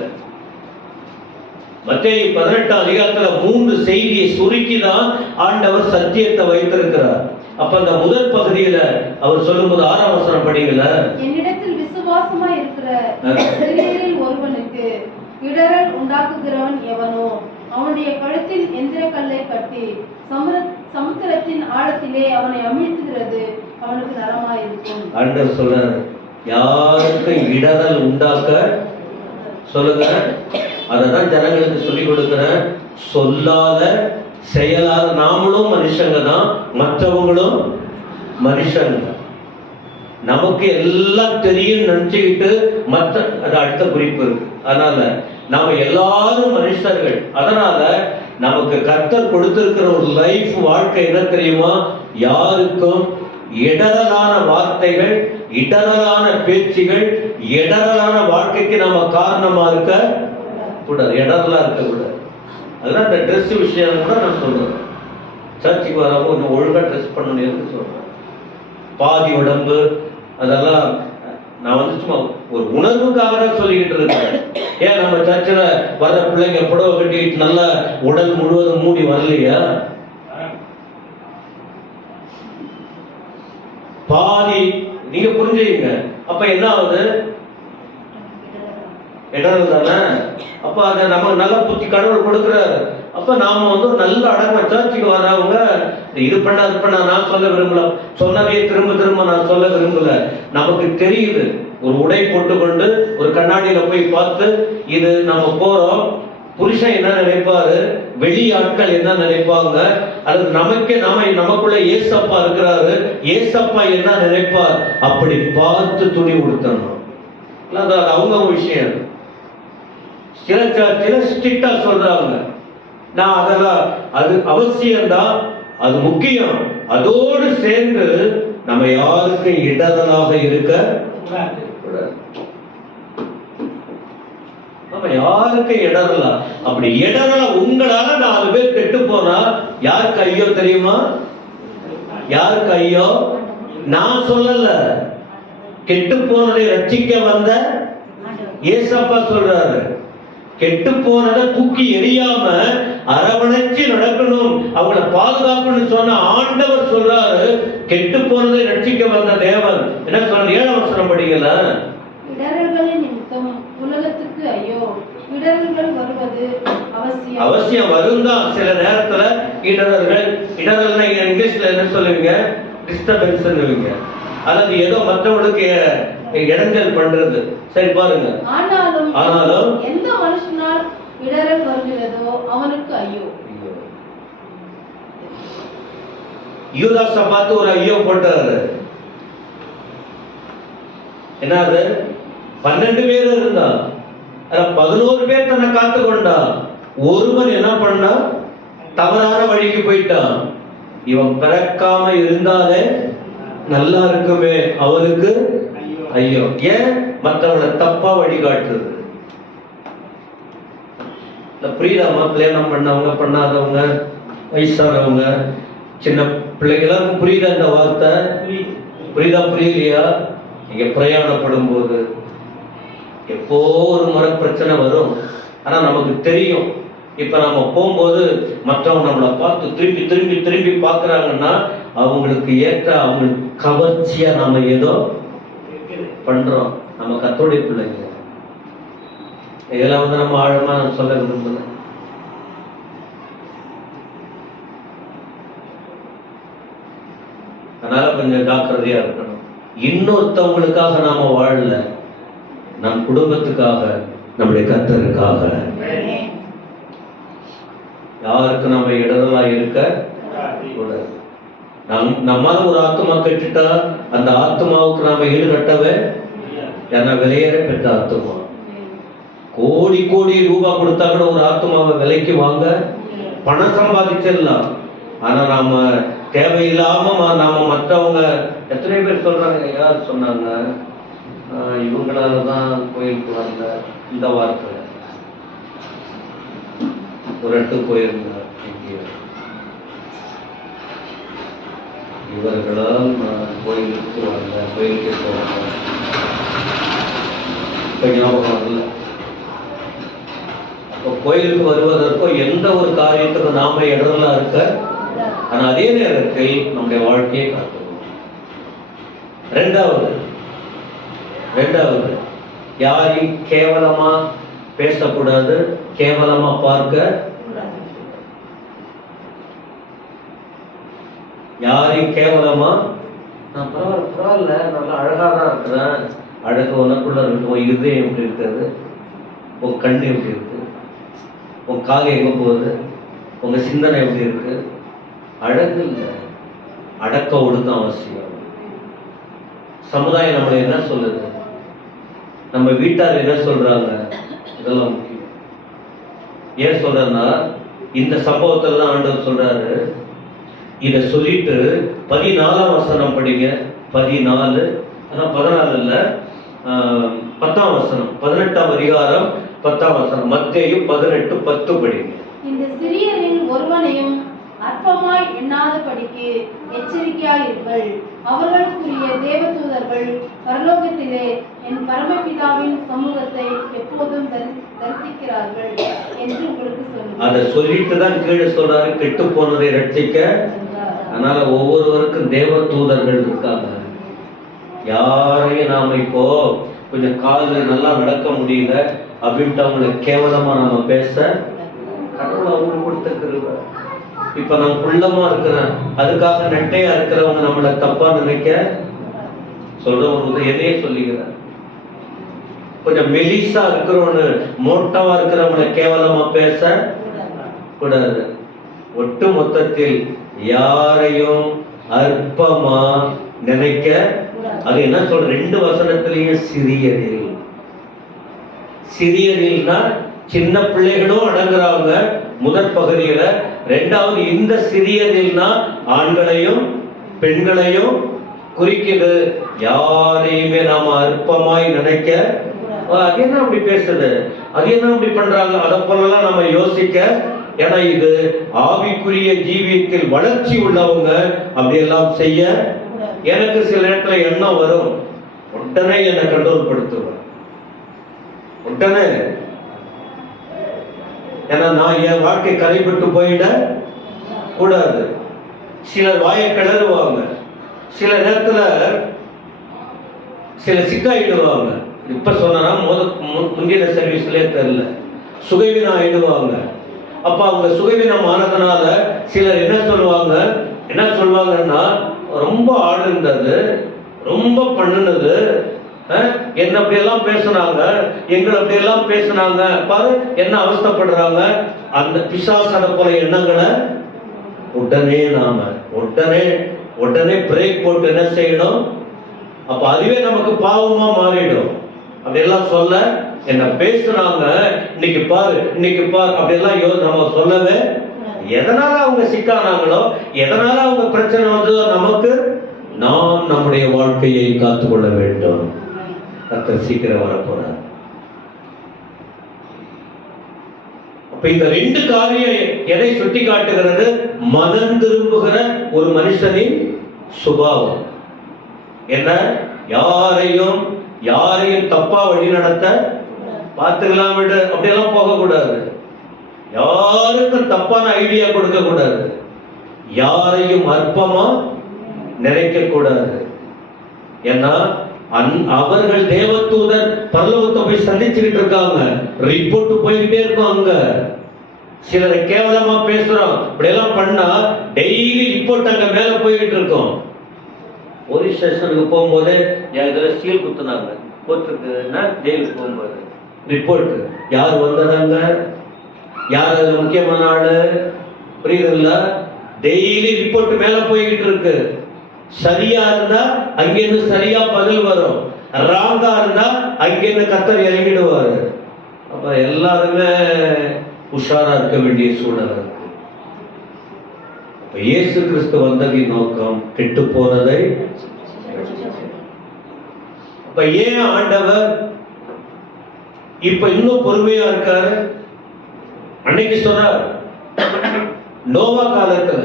மத்தேயு 18ஆம் அதிகாரத்துல 3 செய்தியை சுருக்கிதான் ஆண்டவர் சத்தியத்தை வைத்திருக்கிறார். அப்ப அந்த முதல் பகுதியில அவர் சொல்லும்போது 6ஆம் வசனம் படிக்கல. என்னிடத்தில் விசுவாசமா இருக்கிற சிறியரில் ஒருவனுக்கு இடரல் உண்டாக்குகிறவன் எவனோ அவனுடைய கழுத்தில் எந்திர கல்லை கட்டி சமுத்திரத்தின் ஆழத்திலே அவனை அமிழ்த்துகிறது அவனுக்கு நலமாயிருக்கும். ஆண்டவர் சொல்றாரு, யாருக்கும் இடரல் உண்டாக்க சொல்லுங்க. அததான் ஜனங்களுக்கு சொல்லி கொடுக்கிறேன். சொல்லாத செயலாத நாமளும் மனுஷங்க தான், மற்றவங்களும் மனுஷங்க. நமக்கு எல்லாம் தெரியும் நினைச்சுக்கிட்டு மற்ற அது அடுத்த குறிப்பு இருக்கு. அதனால நாம எல்லாரும் மனுஷர்கள். அதனால நமக்கு கர்த்தர் கொடுத்திருக்கிற ஒரு லைஃப் வாழ்க்கை என்ன தெரியுமா? யாருக்கும் இடரலான வார்த்தைகள், இடரலான பேச்சுகள், இடரலான வாழ்க்கைக்கு நம்ம காரணமா இருக்க கூடாது, இடரலா இருக்க கூடாது. அதெல்லாம் இந்த ட்ரெஸ் விஷயம் கூட நான் சொல்றேன். சர்ச்சுக்கு வரவங்க இன்னும் ஒழுங்கா ட்ரெஸ் பண்ணணும்னு சொல்றேன். பாதி உடம்பு அதெல்லாம் நான் வந்து சும்மா ஒரு உணர்வுக்காக தான் சொல்லிக்கிட்டு இருக்கேன். ஏன் நம்ம சர்ச்சில் வர்ற பிள்ளைங்க புடவை கட்டிட்டு நல்லா உடல் முழுவதும் மூடி வரலையா? பாதி நீங்க புரிஞ்சுங்க. அப்ப என்ன ஆகுது? இடர்கள் தானே. அப்ப அதை நம்ம நல்ல புத்தி கடவுள் கொடுக்குறாரு. அப்ப நாம வந்து ஒரு நல்ல அடக்க சர்ச்சுக்கு வர்றவங்க இது பண்ண அது பண்ண நான் சொல்ல விரும்பல, சொன்னதையே திரும்ப திரும்ப நான் சொல்ல விரும்பல. நமக்கு தெரியுது. ஒரு உடை போட்டுக்கொண்டு ஒரு கண்ணாடியில போய் பார்த்து இது நம்ம போறோம், புருஷன் என்ன நினைப்பாரு, வெளி ஆட்கள் என்ன நினைப்பாங்க, அல்லது நமக்கே நமக்குள்ள ஏசப்பா இருக்கிறாரு, ஏசப்பா என்ன நினைப்பார், அப்படி பார்த்து துணி உடுத்தணும். அது அவங்க விஷயம். சில ஸ்ட்ரிக்டா சொல்றாங்க. நான் அதெல்லாம் அது அவசியம்தான், அது முக்கியம். அதோடு சேர்ந்து நம்ம யாருக்கும் இடரலாக இருக்க கூடாது. நம்ம யாருக்கும் இடரலா, அப்படி இடரலா உங்களால 4 பேர் கெட்டு போனா யாருக்கு ஐயோ தெரியுமா? யாருக்கு ஐயோ? நான் சொல்லல, கெட்டு போனதை ரட்சிக்க வந்த ஏசப்பா சொல்றாரு. கெட்டு போனதை தூக்கி எரியாம அரவணைச்சு நடக்கணும், அவங்களை பாதுகாக்கணும்னு சொன்ன ஆண்டவர் சொல்றாரு. கெட்டு போனதை ரட்சிக்க வந்த தேவன் என்ன சொல்ற? 7ஆம் வசனம் படிக்கல. இடரல்களின் நிமித்தம் உலகத்துக்கு ஐயோ, இடரல்கள் வருவது அவசியம். அவசியம் வரும்தான். சில நேரத்துல இடரல்கள், இடரல்னா இங்கிலீஷ்ல என்ன சொல்லுவீங்க? டிஸ்டர்பன்ஸ் சொல்லுவீங்க, அல்லது ஏதோ மற்றவங்களுக்கு இடைஞ்சல் பண்றது. சரி பாருங்க. ஆனாலும் எந்த மனுஷனால் இடரல் வருகிறதோ அவனுக்கு ஐயோ. யூதாஸை பார்த்து ஒரு ஐயோ போட்டாரு. என்னது? 12 பேர் இருந்தா, 11 பேர் தன்னை காத்து கொண்டா. ஒருவன் என்ன பண்ணா? தவறான வழிக்கு போயிட்டான். இவன் பிறக்காம இருந்தாலே நல்லா இருக்குமே, அவனுக்கு ஐயோ. ஏன்? மற்றவங்களை தப்பா வழிகாட்டுறது. புரியுதாமா? கல்யாணம் பண்ணவங்க, பண்ணாதவங்க, வயசானவங்க, சின்ன பிள்ளைங்களாம் புரியுதா இந்த வார்த்தை? புரியுதா புரியலையா? நீங்க பிரயாணப்படும் போது எப்போ ஒரு முறை பிரச்சனை வரும். ஆனா நமக்கு தெரியும், இப்ப நம்ம போகும்போது மற்றவங்க நம்மளை பார்த்து திரும்பி திரும்பி திரும்பி பார்க்கறாங்கன்னா அவங்களுக்கு ஏற்ற, அவங்களுக்கு கவர்ச்சியா நாம ஏதோ பண்றோம். நம்ம கர்த்தருடைய பிள்ளைங்க. இதெல்லாம் வந்து நம்ம ஆழமா சொல்ல விரும்புறேன். அதனால கொஞ்சம் ஜாக்கிரதையா இருக்கணும். இன்னொருத்தவங்களுக்காக நாம வாழல, நம் குடும்பத்துக்காக, நம்முடைய கர்த்தருக்காக. யாருக்கு நம்ம இடரலா இருக்க கூடாது. நம்மால ஒரு ஆத்மா கெட்டுட்டா அந்த ஆத்மாவுக்கு நாம ஈடுகட்டவே, ஏன்னா விலையேற பெற்ற ஆத்மா. கோடி கோடி ரூபாய் கொடுத்தா கூட ஒரு ஆத்மாவை விலைக்கு வாங்க பணம் சம்பாதிச்சிடலாம். ஆனா நாம தேவையில்லாம நாம மற்றவங்க, எத்தனை பேர் சொல்றாங்க, யார் சொன்னாங்க, இவங்களாலதான் கோயிலுக்கு வந்த இந்த வார்த்தை. ஒரு இடத்துக்கு போயிருந்தார், இவர்களால் நான் கோயிலுக்கு வந்தேன், கோயிலுக்கு போறேன். இப்ப ஞாபகம் வரல. அப்போ கோயிலுக்கு வருவதற்கோ எந்த ஒரு காரியத்துக்கும் நாம இடரலா இருக்க. ஆனா அதே நேரத்தில் நம்முடைய வாழ்க்கையை காக்கணும். ரெண்டாவது யாரையும் கேவலமா பேசக்கூடாது, கேவலமா பார்க்க, யாரையும் கேவலமா நான் பரவாயில்ல நல்லா அழகா தான் இருக்கிறேன், அழகு உனக்குள்ள இருக்கு. உன் இருதயம் எப்படி இருக்கிறது, உன் கண் எப்படி இருக்கு, உன் கால் எங்க போகுது, உங்க சிந்தனை எப்படி இருக்கு. அழகு இல்லை, அடக்க ஒடுக்கம் அவசியம். சமுதாயம் நம்மளை என்ன சொல்லுது, நம்ம வீட்டார் என்ன சொல்றாங்க, இதெல்லாம் முக்கியம். ஏன் சொல்றேன்னா, இந்த சம்பவத்துல தான் ஆண்டவர் சொல்றாரு. இத சொல்லிட்டு 14ஆம் வசனம் படிங்க. 14 இல்ல 10ஆம் வசனம், 18ஆம் அதிகாரம் 10ஆம் வசனம், மத்தேயு 18:10 படிங்க. இந்த சிறியரில் ஒருவனையும் அற்பமாய் எண்ணாதபடிக்கு எச்சரிக்கையாயிருங்கள். அவர்களுக்குரிய தேவதூதர்கள் பரலோகத்திலே என் பரமபிதாவின் சமூகத்தை எப்போதும் தரிசிக்கிறார்கள் என்று உங்களுக்கு சொல்லுங்கள். அதை சொல்லிட்டு தான் கீழே சொல்றாரு, கெட்டு போனதை ரட்சிக்க. அதனால ஒவ்வொருவருக்கும் தேவதூதர்கள் இருக்காங்க. யாரையும் நாம இப்போ கொஞ்சம் காலில் நல்லா நடக்க முடியல அப்படின்ட்டு அவங்களை கேவலமா நாம பேச கடவுள் அவங்களுக்கு கொடுத்த கிருபை. இப்ப நான் குள்ளமா இருக்கிறேன், அதுக்காக நெட்டையா இருக்கிறவங்க நம்மளை தப்பா நினைக்க சொல்ற ஒரு என்னையே சொல்லிக்கிறேன். கொஞ்சம் மெலிசா இருக்கிறவனு மோட்டாவா இருக்கிறவங்களை கேவலமா பேச கூடாது. ஒட்டு மொத்தத்தில் யாரையும் அற்பமா நினைக்க. அது என்ன சொல்ற, 2 வசனத்திலேயும் சிறியரில். சிறியரில்னா சின்ன பிள்ளைகளும் அடங்குறாங்க முதற் பகுதியில. 2வது இந்த சிறியரில்னா ஆண்களையும் பெண்களையும் குறிக்குது. யாரையுமே நாம அற்பமாய் நினைக்க. அது என்ன அப்படி பேசுது, அது என்ன அப்படி பண்றாங்க, அதை போலலாம் நம்ம யோசிக்க. ஏன்னா இது ஆவிக்குரிய ஜீவியத்தில் வளர்ச்சி உள்ளவங்க அப்படியெல்லாம் செய்ய. எனக்கு சில நேரத்துல எண்ணம் வரும், உடனே என்னை கண்ட்ரோல் படுத்துவேன் உடனே. ஏன்னா நான் என் வாழ்க்கை கரைப்பட்டு போயிட கூடாது. சிலர் வாயை கிளறுவாங்க, சில நேரத்துல சில சிக்காயிடுவாங்க. இப்ப சொன்னா முந்தின சர்வீஸ்லயே தெரியல, சுகைவினம் ஆயிடுவாங்க. அப்ப அவங்க சுகைவினம் ஆனதுனால சிலர் என்ன சொல்லுவாங்கன்னா, ரொம்ப ஆடுன்றது, ரொம்ப பண்ணுனது, என்ன அப்படியெல்லாம் பேசுனாங்க, எங்களை அப்படியெல்லாம் பேசுனாங்க, பாரு என்ன அவஸ்தைப்படுறாங்க. அந்த பிசாசட போல எண்ணங்களை உடனே பிரேக் போட்டு என்ன செய்யணும். அப்ப அதுவே நமக்கு பாவமா மாறிடும். அப்படியெல்லாம் சொல்ல, என்ன பேசுறாங்க, இன்னைக்கு பாரு அப்படியெல்லாம் நம்ம சொல்லவே. எதனால அவங்க சிக்கானாங்களோ, எதனால அவங்க பிரச்சனை வந்ததோ நமக்கு, நாம் நம்முடைய வாழ்க்கையை காத்துக்கொள்ள வேண்டும். கர்த்தர் சீக்கிரம் வரப்போறார். அப்ப இந்த 2 காரியம் எதை சுட்டி காட்டுகிறது, மனம் திரும்புகிற ஒரு மனுஷனின் சுபாவம் என்ன. யாரையும் தப்பா வழி நடத்த பார்த்துக்கலாம் விடு, அப்படியெல்லாம் போக கூடாது. யாருக்கும் தப்பான ஐடியா கொடுக்க கூடாது. யாரையும் அற்பமா நினைக்க கூடாது. ஏன்னா அவர்கள் தேவதூதர் பரலோகத்தை போய் சந்திச்சுக்கிட்டு இருக்காங்க, ரிப்போர்ட் போய்கிட்டே இருக்கும். அங்க சிலரை கேவலமா பேசுறோம், இப்படியெல்லாம் பண்ணா டெய்லி ரிப்போர்ட் அங்க மேல போய்கிட்டு இருக்கும். போலீஸ் ஸ்டேஷனுக்கு போகும்போது இதுல சீல் குத்துனாங்க, போட்டுருக்குன்னா ஜெயிலுக்கு போகும்போது ரிப்போர்ட் யார் வந்ததாங்க, யார் அது முக்கியமான ஆளு, புரியுதுல்ல. டெய்லி ரிப்போர்ட் மேல போய்கிட்டு இருக்கு. சரியா இருந்தா அங்கிருந்து சரியா பதில் வரும், ராங்கா இருந்தா அங்கிருந்து கர்த்தர் இறங்கிடுவாரு. அப்ப எல்லாருமே உஷாரா இருக்க வேண்டிய சூழல் இருக்கு. இயேசு கிறிஸ்து வந்ததின் நோக்கம் கெட்டு போனதை. அப்ப ஏன் ஆண்டவர் இப்ப இன்னும் பொறுமையா இருக்காரு? அன்னைக்கு சொன்னார், நோவா காலத்துல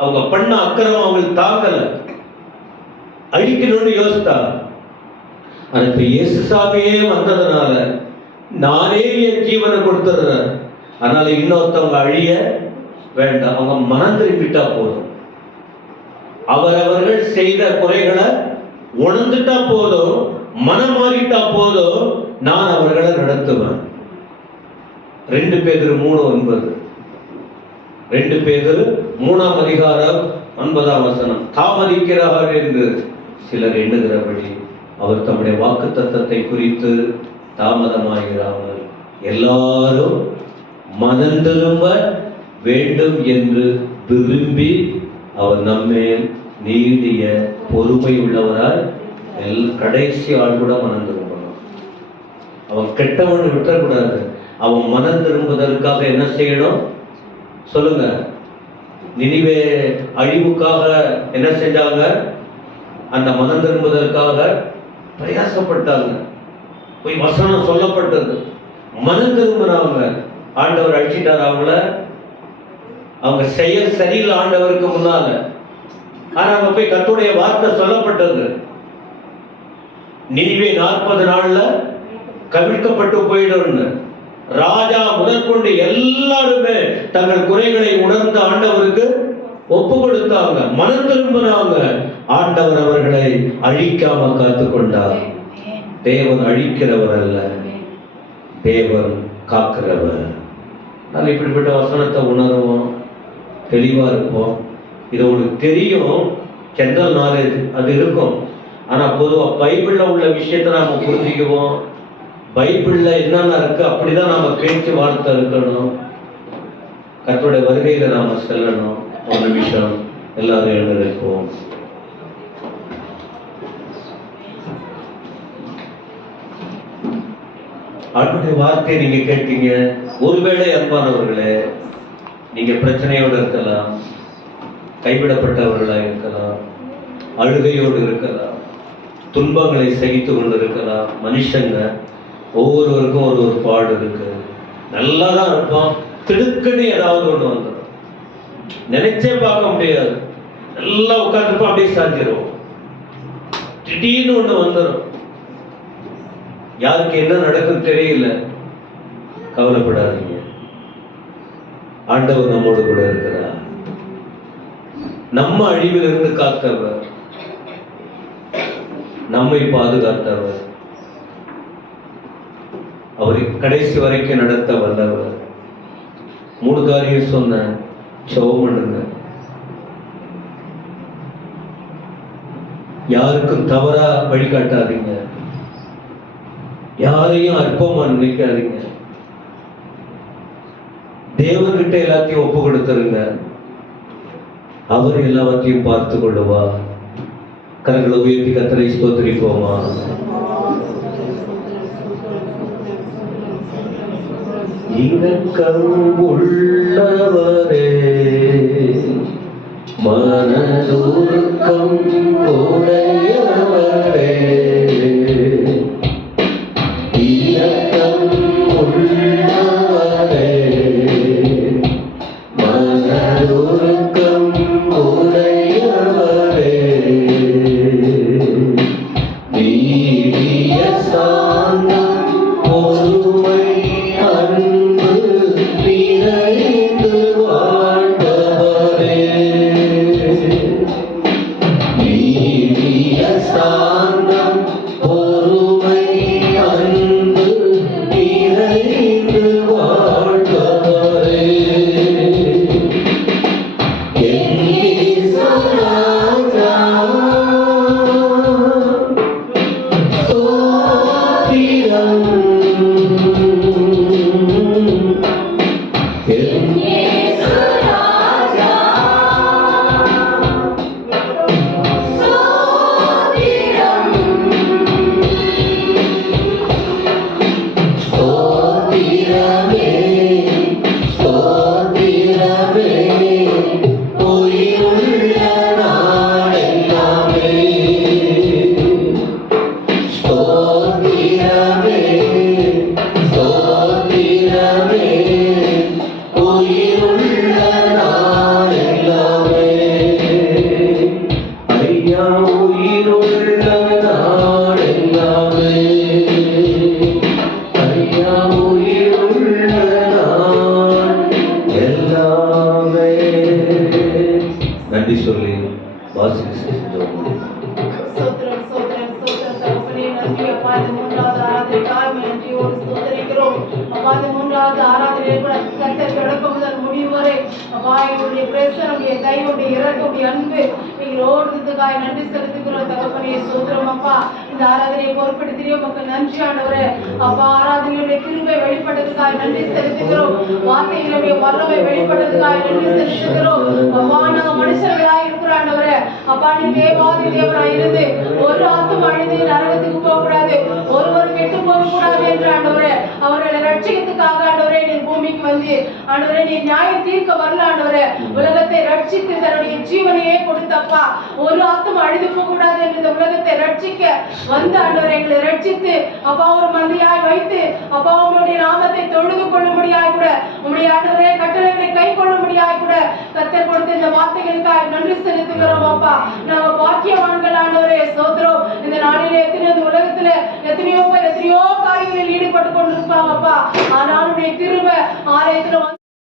அவங்க பண்ண அக்கிரமம் அவங்க தாக்கல, அழிக்கணும்னு யோசித்தா. ஆனா இப்ப இயேசு சாமியே வந்ததுனால நானே என் ஜீவனை கொடுத்துடுறேன், அதனால இன்னொருத்தவங்க அழிய வேண்டாம், அவங்க மனம் திரும்பிட்டா போதும், அவரவர்கள் செய்த குறைகளை உணர்ந்துட்டா போதும், மனம் மாறிட்டா போதும், நான் அவர்களை நடத்துவேன். 2 பேதுரு 3:9, 2 பேதுரு 3ஆம் அதிகாரம் 9ஆம் வசனம். தாமதிக்கிறார்கள் என்று சிலர் எண்ணுகிறபடி அவர் தம்முடைய வாக்குத்தத்தத்தை குறித்து தாமதமாகிறாமல் எல்லாரும் மனம் திரும்ப வேண்டும் என்று விரும்பி அவர் நம்மேல் நீடிய பொறுமை உள்ளவராய் கடைசி ஆள் கூட மனம் திரும்பணும். அவன் கெட்டவன் விட்டுறக்கூடாது. அவன் மனம் திரும்புவதற்காக என்ன செய்யணும் சொல்லுங்க. நினிவே அழிவுக்காக என்ன செஞ்சாங்க? அந்த மனம் திரும்புவதற்காக பிரயாசப்பட்டாங்க. போய் வசனம் சொல்லப்பட்டது, மனம் திரும்பினாங்க, ஆண்டவர் அழிச்சிட்டார் அவங்கள. அவங்க செயல் சரியில்லை ஆண்டவருக்கு முன்னால. ஆனா அவங்க போய் கர்த்தருடைய வார்த்தை சொல்லப்பட்டது, நினிவே 40 நாள்ல கவிழ்க்கப்பட்டு போயிடும். ராஜா முதற்கொண்டு எல்லாருமே தங்கள் குறைகளை உணர்ந்த ஆண்டவருக்கு ஒப்பு கொடுத்தாங்க, மனம் திரும்பினாங்க. ஆண்டவர் அவர்களை அழிக்காம காத்து கொண்டார். தேவன் அழிக்கிறவர் அல்ல, தேவன் காக்கிறவர். நான் இப்படிப்பட்ட வசனத்தை உணர்வோம், தெளிவா இருப்போம். இது உங்களுக்கு தெரியும், ஜெனரல் நாலேஜ் அது இருக்கும். ஆனா பொதுவா பைபிள்ல உள்ள விஷயத்தை நாம புரிஞ்சுக்குவோம். பைபிள்ல என்னென்ன இருக்கு அப்படிதான் நாம பேச்சு வார்த்தை இருக்கணும். கர்த்தருடைய வருகையில நாம செல்லணும். ஒரு நிமிஷம் எல்லாரும் எழுந்திருப்போம். ஆண்டவருடைய வார்த்தையை நீங்க கேட்டீங்க. ஒருவேளை அன்பானவர்களே, நீங்க பிரச்சனையோடு இருக்கலாம், கைவிடப்பட்டவர்களா இருக்கலாம், அழுகையோடு இருக்கலாம், துன்பங்களை சகித்து கொண்டு இருக்கலாம். மனுஷங்க ஒவ்வொருவருக்கும் ஒரு பாடு இருக்கு. நல்லா தான் இருப்பான், திடுக்குன்னு ஏதாவது ஒண்ணு வந்துடும், நினைச்சே பார்க்க முடியாது. நல்லா உட்காந்துருப்போம், அப்படியே சாத்திடுவோம். திடீர்னு ஒண்ணு வந்துடும், யாருக்கு என்ன நடக்கும் தெரியல. கவலைப்படாதீங்க, ஆண்டவர் நம்மோடு கூட இருக்கிறார். நம்ம அழிவிலிருந்து காத்தவர், நம்மை பாதுகாத்தவர், அவரை கடைசி வரைக்கும் நடத்த வல்லவர். 3 காரியம் சொன்ன, ஜெபம் பண்ணுங்க. யாருக்கும் தவறா வழிகாட்டாதீங்க, யாரையும் அற்பமா நினைக்காதீங்க. தேவன்கிட்ட எல்லாத்தையும் ஒப்பு கொடுத்துருங்க, அவர் எல்லாவற்றையும் பார்த்து கொள்ளுவார். கரங்களை உயர்த்தி கர்த்தரை ஸ்தோத்திரிப்போமா? இரக்கம் உள்ளவரே, மனதுருக்கம் உடையவரே, இரக்கம் உள்ளவரே, மனதுருக்கம் உடையவரே, நீடிய சாந்தம் பொறுமை அன்பு நிறைந்து வாழ்பவரே, நீடிய சாந்தம் பொறுமை அன்பு நிறைந்து வாழ்பவரே, என் இயேசு ராஜா, ஸ்தோத்திரம். என் இயேசு ராஜா, ஸ்தோத்திரம். ஸ்தோத்திரமே, ஸ்தோத்திரமே, உயிருள்ள நாளெல்லாமே. ஸ்தோத்திரமே, ஸ்தோத்திரமே, உயிருள்ள நாளெல்லாமே. ஐயா, உயிருள்ள நாளெல்லாமே, ஐயா, உயிருள்ள நாள் எல்லாமே. நன்றி சொல்லி வாசித்து செஞ்சோம். ஸ்தோத்திரம், ஸ்தோத்திரம், ஸ்தோத்திரம் தகப்பனே. நன்றி அப்பா, இந்த 3வது ஆராதனைக்காக நன்றியோடு ஸ்தோத்திரிக்கிறோம். அப்பா, இந்த 3வது ஆராதனையை கூட கர்த்தர் தொடக்கம் முதல் முடிவு வரை அப்பா, எங்களுடைய பிரசனம், உடைய தயவு, உடைய இரக்கம், உடைய அன்பு எங்களோடு இருந்ததுக்காக நன்றி செலுத்துகிறோம் தகப்பனே. ஸ்தோத்திரம் அப்பா. இந்த ஆராதனையை பொறுப்படுத்தியோ மக்கள் நன்றி ஆண்டவரே. அப்பா ஆராதனையுடைய கிருபை வெளிப்பட்டதுக்காக நன்றி செலுத்துகிறோம். வார்த்தைகளுடைய வல்லமை வெளிப்பட்டதுக்காக நன்றி செலுத்துகிறோம். அப்பா நாங்க மனுஷர்களாய் இருக்கிறோம் ஆண்டவரே. அப்பா நீ தேவாதி தேவனாய் இருந்து ஒரு ஆத்தும் அழிந்து நரகத்துக்கு போக கூடாது, ஒருவர் கெட்டு போக கூடாது என்று ஆண்டவரே அவர்களை ரட்சிக்கிறதுக்காக ஆண்டவரே நீ பூமிக்கு வந்து ஆண்டவரே நீ நியாயம் தீர்க்க வரல ஆண்டவரே. உலகத்தை ரட்சித்து தன்னுடைய ஜீவனையே கொடுத்தப்பா ஒரு ஆத்தும் அழிந்து போக கூடாது என்று இந்த உலகத்தை ரட்சிக்க வந்து ஆண்டவரை எங்களை ரட்சித்து அப்பா ஒரு மந்தையாய் வைத்து அப்பா உங்களுடைய நாமத்தை தொழுது கொள்ளும்படியாய் கூட உங்களுடைய ஆண்டவரே கட்டளைகளை கை கொள்ளும்படியாய் கூட கர்த்தர் கொடுத்த இந்த வார்த்தைகளுக்காக நன்றி செலுத்துகிறோம். அப்பா நாங்க பாக்கியவான்கள் ஆண்டவரே. ஸ்தோத்திரம். இந்த நாளிலே எத்தனையோ உலகத்துல எத்தனையோ பேர் எத்தனையோ காரியங்களில் ஈடுபட்டு கொண்டிருப்பாங்க அப்பா. ஆனாலும் கிருபை ஆலயத்துல